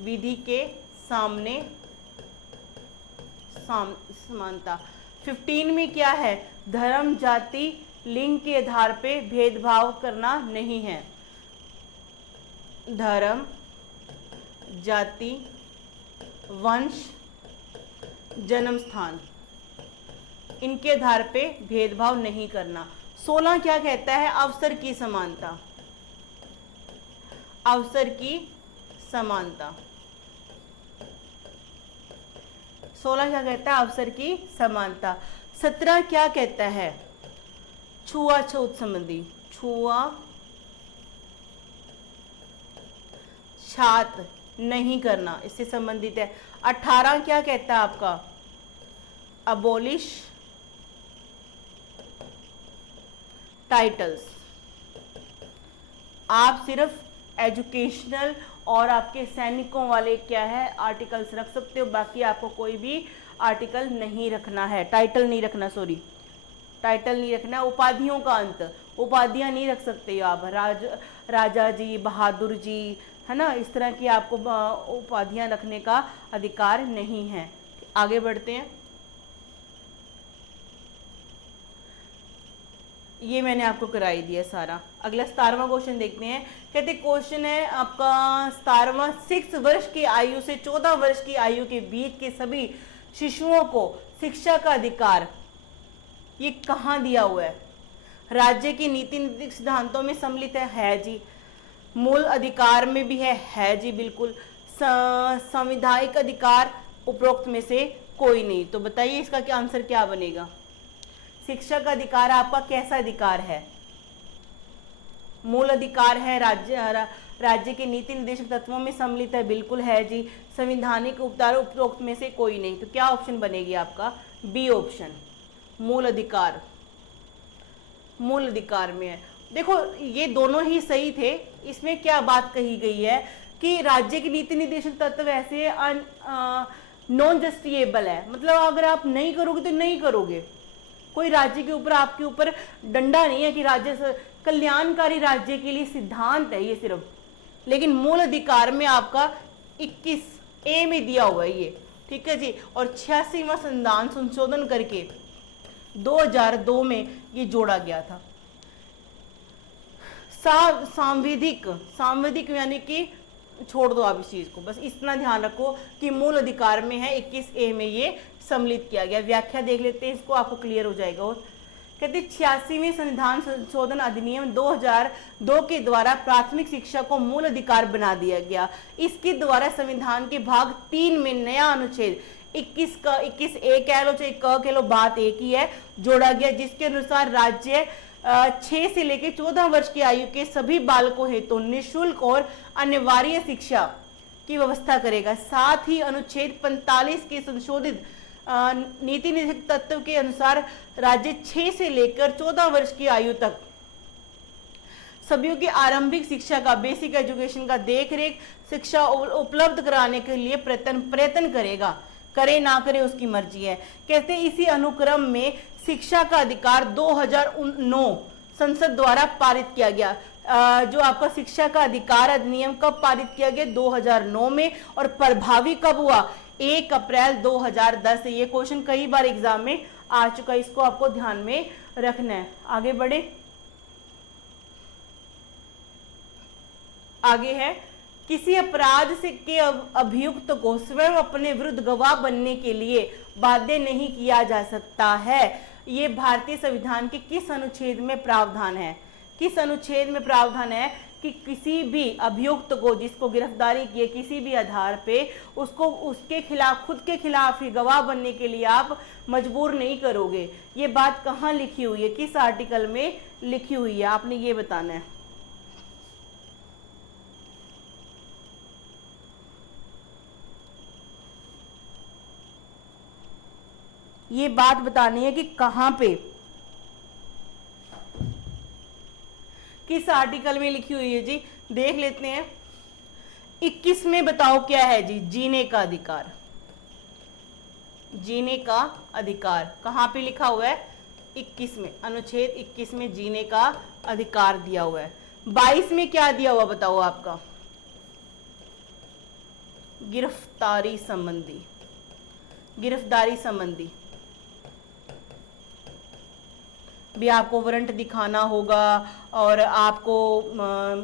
विधि के सामने समानता। 15 में क्या है, धर्म, जाति, लिंग के आधार पे भेदभाव करना नहीं है। धर्म, जाति, वंश, जन्म स्थान, इनके आधार पे भेदभाव नहीं करना। 16 क्या कहता है, अवसर की समानता। अवसर की समानता। 16 क्या कहता है, अवसर की समानता। 17 क्या कहता है, छुआछूत संबंधी, छुआ छात नहीं करना, इससे संबंधित है। 18 क्या कहता है आपका, अबोलिश टाइटल्स। आप सिर्फ एजुकेशनल और आपके सैनिकों वाले क्या है आर्टिकल्स रख सकते हो, बाकी आपको कोई भी आर्टिकल नहीं रखना है, टाइटल नहीं रखना, सॉरी टाइटल नहीं रखना। उपाधियों का अंत, उपाधियां नहीं रख सकते हो आप, राजा जी, बहादुर जी, है ना, इस तरह की आपको उपाधियां रखने का अधिकार नहीं है। आगे बढ़ते हैं। ये मैंने आपको कराई दिया सारा। अगला 17वां क्वेश्चन देखते हैं। कहते क्वेश्चन है आपका 17वां, 6 वर्ष की आयु से 14 वर्ष की आयु के बीच के सभी शिशुओं को शिक्षा का अधिकार ये कहाँ दिया हुआ है, राज्य की नीति नीतिक सिद्धांतों में सम्मिलित है जी, मूल अधिकार में भी है जी बिल्कुल, संवैधानिक अधिकार उपरोक्त में से कोई नहीं। तो बताइए इसका क्या आंसर क्या बनेगा। शिक्षा का अधिकार आपका कैसा अधिकार है, मूल अधिकार है, राज्य के नीति निर्देशक तत्वों में सम्मिलित है, बिल्कुल है जी, संवैधानिक उपरोक्त में से कोई नहीं। तो क्या ऑप्शन बनेगी आपका, बी ऑप्शन, मूल अधिकार, मूल अधिकार में है। देखो ये दोनों ही सही थे। इसमें क्या बात कही गई है कि राज्य के नीति निर्देशक तत्व ऐसे नॉन जस्टिएबल है, मतलब अगर आप नहीं करोगे तो नहीं करोगे, कोई राज्य के ऊपर आपके ऊपर डंडा नहीं है कि राज्य कल्याणकारी राज्य के लिए सिद्धांत है ये सिर्फ, लेकिन मूल अधिकार में आपका 21A में दिया हुआ है ये, ठीक है जी। और 86वां संविधान संशोधन करके 2002 में ये जोड़ा गया था। सांविधिक यानी कि छोड़ दो आप इस चीज को, बस इतना ध्यान रखो कि मूल अधिकार में है, 21A में ये सम्मिलित किया गया। व्याख्या देख लेते हैं, इसको आपको क्लियर हो जाएगा। और कहते 86वें संविधान संशोधन अधिनियम 2002 के द्वारा प्राथमिक शिक्षा को मूल अधिकार बना दिया गया। इसके द्वारा संविधान के भाग 3 में नया अनुच्छेद 21A कह लो चाहे क कह लो, बात एक ही है, जोड़ा गया, जिसके अनुसार राज्य 6 से लेकर 14 वर्ष की आयु के सभी बालकों हेतु निःशुल्क और अनिवार्य शिक्षा की व्यवस्था करेगा। साथ ही अनुच्छेद 45 के संशोधित नीति निर्देशक तत्व के अनुसार राज्य 6 से लेकर 14 वर्ष की आयु तक सभी की आरंभिक शिक्षा का, बेसिक एजुकेशन का देखरेख शिक्षा उपलब्ध कराने के लिए प्रयत्न करेगा, करे ना करे उसकी मर्जी है। कहते हैं इसी अनुक्रम में शिक्षा का अधिकार 2009 संसद द्वारा पारित किया गया। जो आपका शिक्षा का अधिकार अधिनियम कब पारित किया गया, 2009 में, और प्रभावी कब हुआ, 1 अप्रैल 2010 से। ये क्वेश्चन कई बार एग्जाम में आ चुका है, इसको आपको ध्यान में रखना है। आगे बढ़े, आगे है किसी अपराध से के अभियुक्त को स्वयं अपने विरुद्ध गवाह बनने के लिए बाध्य नहीं किया जा सकता है। ये भारतीय संविधान के किस अनुच्छेद में प्रावधान है, किस अनुच्छेद में प्रावधान है कि किसी भी अभियुक्त को जिसको गिरफ्तारी किए किसी भी आधार पे उसको उसके खिलाफ, खुद के खिलाफ ही गवाह बनने के लिए आप मजबूर नहीं करोगे। ये बात कहाँ लिखी हुई है, किस आर्टिकल में लिखी हुई है, आपने ये बताना है। ये बात बतानी है कि कहां पे, किस आर्टिकल में लिखी हुई है जी, देख लेते हैं। 21 में बताओ क्या है जी, जीने का अधिकार। जीने का अधिकार कहां पे लिखा हुआ है, 21 में, अनुच्छेद 21 में जीने का अधिकार दिया हुआ है। 22 में क्या दिया हुआ बताओ आपका, गिरफ्तारी संबंधी, गिरफ्तारी संबंधी भी आपको वारंट दिखाना होगा और आपको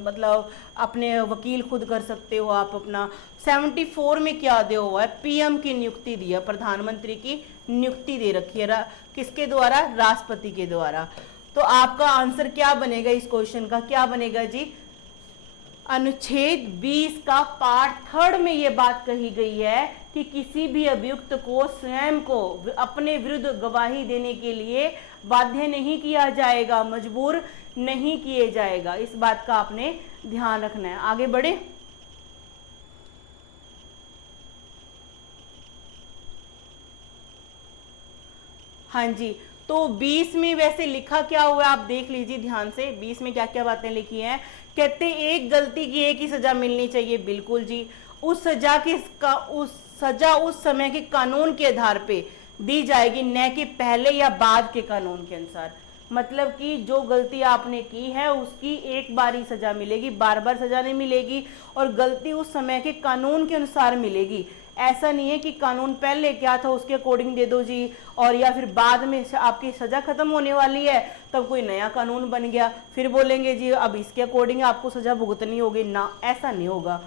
मतलब अपने वकील खुद कर सकते हो आप अपना। 74 में क्या दिया हुआ है, पीएम की नियुक्ति दिया, प्रधानमंत्री की नियुक्ति दे रखी है किसके द्वारा, राष्ट्रपति के द्वारा। तो आपका आंसर क्या बनेगा इस क्वेश्चन का, क्या बनेगा जी, अनुच्छेद 20 का पार्ट 3 में यह बात कही गई है कि किसी भी अभियुक्त को स्वयं को अपने विरुद्ध गवाही देने के लिए बाध्य नहीं किया जाएगा, मजबूर नहीं किए जाएगा। इस बात का आपने ध्यान रखना है। आगे बढ़े। हाँ जी, तो 20 में वैसे लिखा क्या हुआ है आप देख लीजिए ध्यान से। 20 में क्या क्या बातें लिखी हैं, कहते एक गलती की एक ही सजा मिलनी चाहिए, बिल्कुल जी। उस सजा उस समय के कानून के आधार पे दी जाएगी, न कि पहले या बाद के कानून के अनुसार। मतलब कि जो गलती आपने की है उसकी एक बार ही सजा मिलेगी, बार बार सजा नहीं मिलेगी, और गलती उस समय के कानून के अनुसार मिलेगी। ऐसा नहीं है कि कानून पहले क्या था उसके अकॉर्डिंग दे दो जी, और या फिर बाद में आपकी सजा खत्म होने वाली है तब कोई नया कानून बन गया फिर बोलेंगे जी अब इसके अकॉर्डिंग आपको सजा भुगतनी होगी ना, ऐसा नहीं होगा।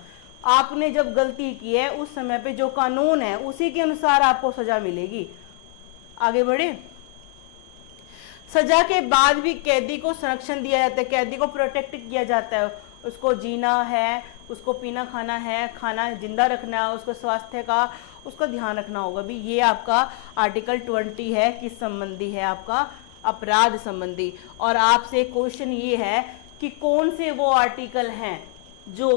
आपने जब गलती की है उस समय पे जो कानून है उसी के अनुसार आपको सजा मिलेगी। आगे बढ़े। सजा के बाद भी कैदी को संरक्षण दिया जाता है, कैदी को प्रोटेक्ट किया जाता है, उसको जीना है, उसको पीना खाना है, खाना जिंदा रखना है, उसको स्वास्थ्य का उसका ध्यान रखना होगा भी। ये आपका आर्टिकल 20 है, किस संबंधी है, आपका अपराध संबंधी। और आपसे क्वेश्चन ये है कि कौन से वो आर्टिकल हैं जो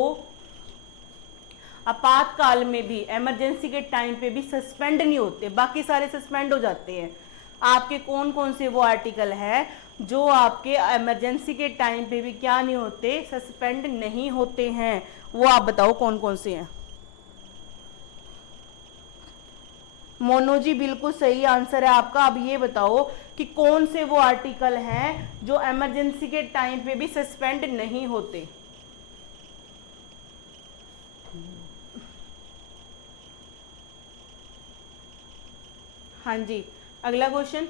आपातकाल में भी, इमरजेंसी के टाइम पे भी सस्पेंड नहीं होते, बाकी सारे सस्पेंड हो जाते हैं। आपके कौन कौन से वो आर्टिकल है जो आपके इमरजेंसी के टाइम पे भी क्या नहीं होते, सस्पेंड नहीं होते हैं, वो आप बताओ कौन कौन से हैं। मोनो जी बिल्कुल सही आंसर है आपका। अब ये बताओ कि कौन से वो आर्टिकल हैं जो इमरजेंसी के टाइम पे भी सस्पेंड नहीं होते। हाँ जी, अगला क्वेश्चन।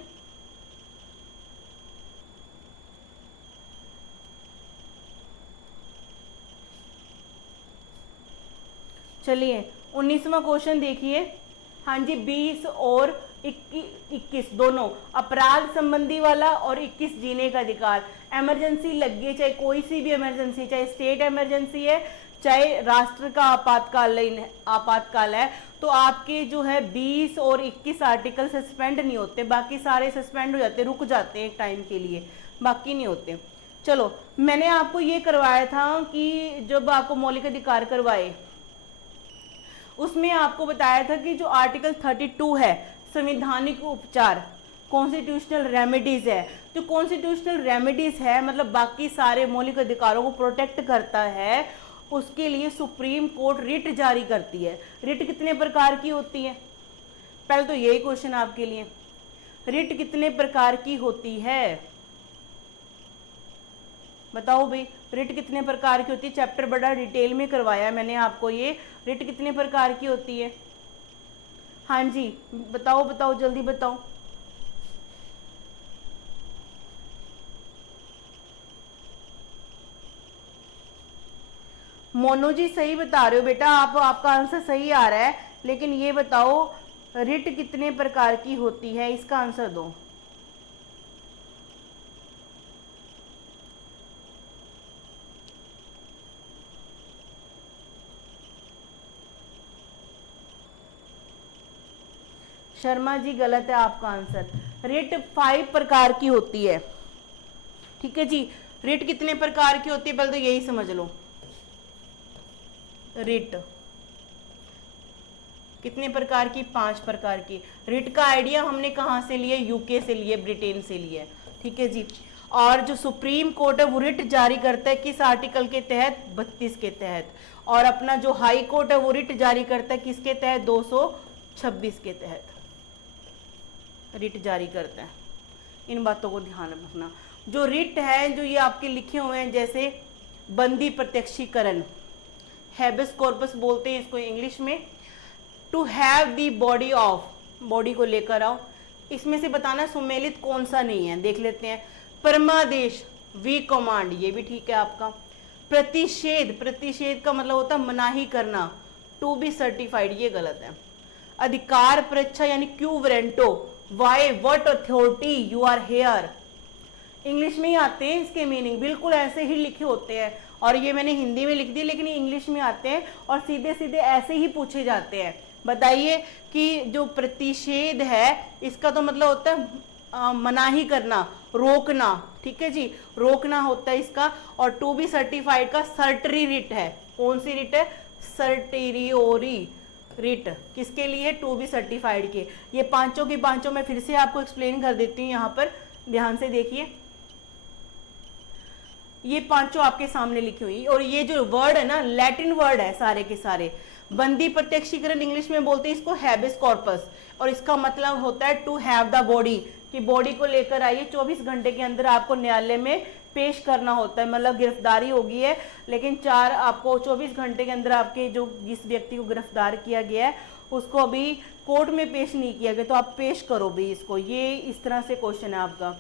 चलिए 19वां क्वेश्चन देखिए। हाँ जी, 20 और 21 दोनों, अपराध संबंधी वाला और 21 जीने का अधिकार। इमरजेंसी लग गई, चाहे कोई सी भी इमरजेंसी, चाहे स्टेट इमरजेंसी है चाहे राष्ट्र का आपातकाल है, तो आपके जो है 20 और 21 आर्टिकल सस्पेंड नहीं होते, बाकी सारे सस्पेंड हो जाते, रुक जाते हैं एक टाइम के लिए, बाकी नहीं होते। चलो, मैंने आपको ये करवाया था कि जब आपको मौलिक अधिकार करवाए उसमें आपको बताया था कि जो आर्टिकल 32 है, संवैधानिक उपचार, कॉन्स्टिट्यूशनल रेमेडीज है, जो कॉन्स्टिट्यूशनल रेमेडीज है मतलब बाकी सारे मौलिक अधिकारों को प्रोटेक्ट करता है, उसके लिए सुप्रीम कोर्ट रिट जारी करती है। रिट कितने प्रकार की होती है, पहले तो यही क्वेश्चन आपके लिए, रिट कितने प्रकार की होती है बताओ भाई, रिट कितने प्रकार की होती है। चैप्टर बड़ा डिटेल में करवाया है मैंने आपको, ये रिट कितने प्रकार की होती है। हाँ जी बताओ बताओ जल्दी बताओ। मोनू जी सही बता रहे हो बेटा, आपका आंसर सही आ रहा है, लेकिन ये बताओ रिट कितने प्रकार की होती है, इसका आंसर दो। शर्मा जी गलत है आपका आंसर। रिट 5 प्रकार की होती है। ठीक है जी, रिट कितने प्रकार की होती है पहले तो यही समझ लो। रिट कितने प्रकार की, 5 प्रकार की। रिट का आइडिया हमने कहाँ से लिए, यूके से लिए, ब्रिटेन से लिए। ठीक है जी, और जो सुप्रीम कोर्ट है वो रिट जारी करता है किस आर्टिकल के तहत, 32 के तहत। और अपना जो हाई कोर्ट है वो रिट जारी करता है किसके तहत, 226 के तहत रिट जारी करता है। इन बातों को ध्यान रखना। जो रिट है जो ये आपके लिखे हुए हैं, जैसे बंदी प्रत्यक्षीकरण, हैबस कॉर्पस बोलते हैं इसको इंग्लिश में, to have the body of, body को लेकर आओ। इसमें से बताना सुमेलित कौन सा नहीं है, देख लेते हैं। परमादेश, वी कमांड, ये भी ठीक है आपका। प्रतिषेध, प्रतिषेध का मतलब होता है मनाही करना, टू बी सर्टिफाइड, ये गलत है। अधिकार परीक्षा यानी quo warranto, by what authority you are here, English में ही आते हैं इसके मीनिंग, बिल्कुल ऐसे ही लिखे होते हैं, और ये मैंने हिंदी में लिख दी लेकिन ये इंग्लिश में आते हैं और सीधे सीधे ऐसे ही पूछे जाते हैं। बताइए कि जो प्रतिषेध है इसका तो मतलब होता है मनाही करना, रोकना, ठीक है जी, रोकना होता है इसका। और टू बी सर्टिफाइड का सर्टरी रिट है, कौन सी रिट है, सर्टेरियोरी रिट, किसके लिए, टू बी सर्टिफाइड के। ये पांचों की पांचों मैं फिर से आपको एक्सप्लेन कर देती हूँ, यहाँ पर ध्यान से देखिए, ये पांचों आपके सामने लिखी हुई, और ये जो वर्ड है ना लैटिन वर्ड है सारे के सारे। बंदी प्रत्यक्षीकरण इंग्लिश में बोलते हैं इसको हैबिस कॉर्पस, और इसका मतलब होता है टू हैव द बॉडी, कि बॉडी को लेकर आइए, 24 घंटे के अंदर आपको न्यायालय में पेश करना होता है, मतलब गिरफ्तारी होगी है, लेकिन आपको 24 घंटे के अंदर आपके जो जिस व्यक्ति को गिरफ्तार किया गया है उसको अभी कोर्ट में पेश नहीं किया गया, तो आप पेश करो भी इसको, ये इस तरह से क्वेश्चन है आपका।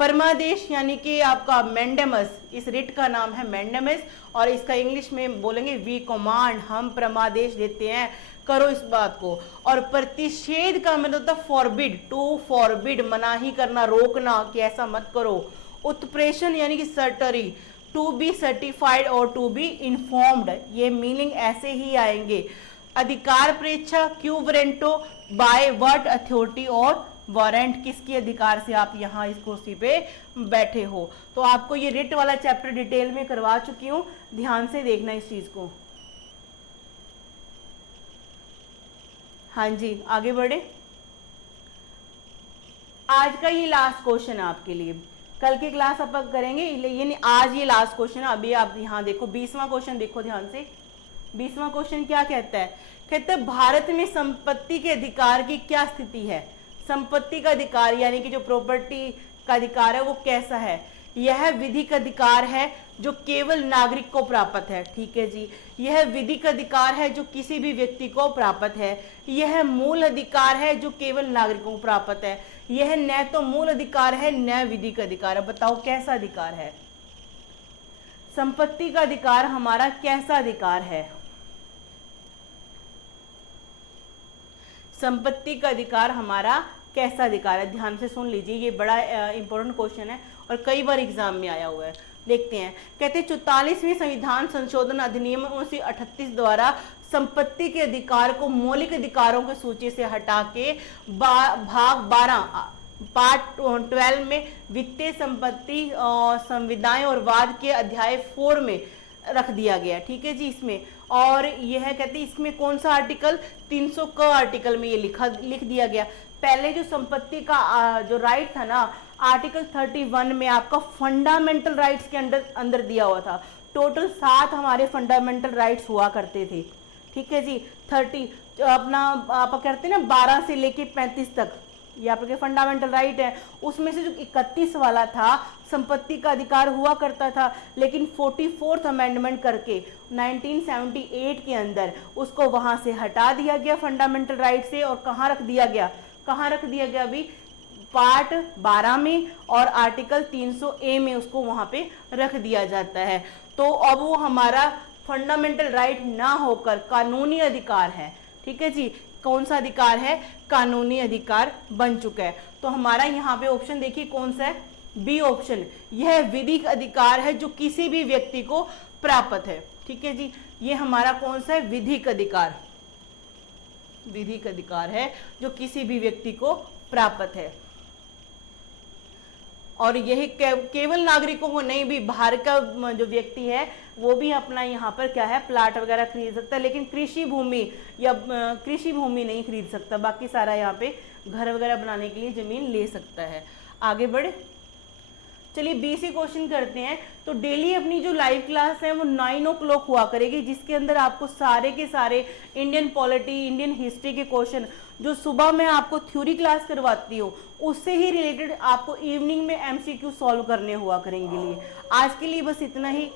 परमादेश यानी कि आपका मैंडेमस, इस रिट का नाम है मैंडेमस, और इसका इंग्लिश में बोलेंगे वी कमांड, हम परमादेश देते हैं, करो इस बात को। और प्रतिषेध का मतलब होता है फॉरबिड, टू फॉरबिड, मनाही करना, रोकना कि ऐसा मत करो। उत्प्रेषण यानी कि सर्टरी, टू बी सर्टिफाइड और टू बी इन्फॉर्म्ड, ये मीनिंग ऐसे ही आएंगे। अधिकार परीक्षा, क्यू वरेंटो, बाय व्हाट अथॉरिटी और वारंट, किसके अधिकार से आप यहाँ इस कुर्सी पे बैठे हो। तो आपको ये रिट वाला चैप्टर डिटेल में करवा चुकी हूँ, ध्यान से देखना इस चीज को। हाँ जी, आगे बढ़े। आज का ये लास्ट क्वेश्चन है आपके लिए, कल की क्लास अपन करेंगे, ये आज ये लास्ट क्वेश्चन है। अभी आप यहाँ देखो 20वां क्वेश्चन देखो ध्यान से। 20वां क्वेश्चन क्या कहता है, कहते हैं भारत में संपत्ति के अधिकार की क्या स्थिति है। संपत्ति का अधिकार यानी कि जो प्रॉपर्टी का अधिकार है वो कैसा है। यह विधिक अधिकार है जो केवल नागरिक को प्राप्त है, ठीक है जी। यह विधिक अधिकार है जो किसी भी व्यक्ति को प्राप्त है। यह मूल अधिकार है जो केवल नागरिकों को प्राप्त है। यह न तो मूल अधिकार है न विधिक अधिकार है। बताओ कैसा अधिकार है, संपत्ति का अधिकार हमारा कैसा अधिकार है। संपत्ति का अधिकार हमारा कैसा अधिकार है, ध्यान से सुन लीजिए, ये बड़ा इंपॉर्टेंट क्वेश्चन है और कई बार एग्जाम में आया हुआ है। देखते हैं, कहते हैं 44वें संविधान संशोधन अधिनियम 1938 द्वारा संपत्ति के अधिकार को मौलिक अधिकारों की सूची से हटा के भाग 12 पार्ट 12 में वित्तीय संपत्ति संविदाएं और वाद के अध्याय 4 में रख दिया गया, ठीक है जी इसमें। और यह कहते हैं इसमें कौन सा आर्टिकल, 300 का आर्टिकल में ये लिख दिया गया। पहले जो संपत्ति का जो राइट था ना, आर्टिकल 31 में आपका फंडामेंटल राइट्स के अंदर दिया हुआ था। टोटल 7 हमारे फंडामेंटल राइट्स हुआ करते थे, ठीक है जी। 30 अपना आप कहते हैं ना 12 से लेके 35 तक ये आपके फंडामेंटल राइट है। उसमें से जो 31 वाला था संपत्ति का अधिकार हुआ करता था, लेकिन 44th अमेंडमेंट करके 1978 के अंदर उसको वहां से हटा दिया गया फंडामेंटल राइट से, और कहाँ रख दिया गया, कहाँ रख दिया गया अभी, पार्ट 12 में और आर्टिकल 300A में उसको वहां पे रख दिया जाता है। तो अब वो हमारा फंडामेंटल राइट ना होकर कानूनी अधिकार है, ठीक है जी। कौन सा अधिकार है, कानूनी अधिकार बन चुका है। तो हमारा यहाँ पे ऑप्शन देखिए कौन सा है, बी ऑप्शन। यह विधिक अधिकार है जो किसी भी व्यक्ति को प्राप्त है, ठीक है जी। ये हमारा कौन सा है, विधिक अधिकार, विधिक अधिकार है जो किसी भी व्यक्ति को प्राप्त है। और यही केवल नागरिकों को नहीं, भी बाहर का जो व्यक्ति है वो भी अपना यहाँ पर क्या है, प्लाट वगैरह खरीद सकता है, लेकिन कृषि भूमि या कृषि भूमि नहीं खरीद सकता। बाकी सारा यहाँ पे घर वगैरह बनाने के लिए जमीन ले सकता है। आगे बढ़े, चलिए 20 क्वेश्चन करते हैं। तो डेली अपनी जो लाइव क्लास है वो 9 o'clock हुआ करेगी, जिसके अंदर आपको सारे के सारे इंडियन पॉलिटी, इंडियन हिस्ट्री के क्वेश्चन जो सुबह मैं आपको थ्योरी क्लास करवाती हूँ उससे ही रिलेटेड आपको इवनिंग में MCQ सॉल्व करने हुआ करेंगे। लिए आज के लिए बस इतना ही।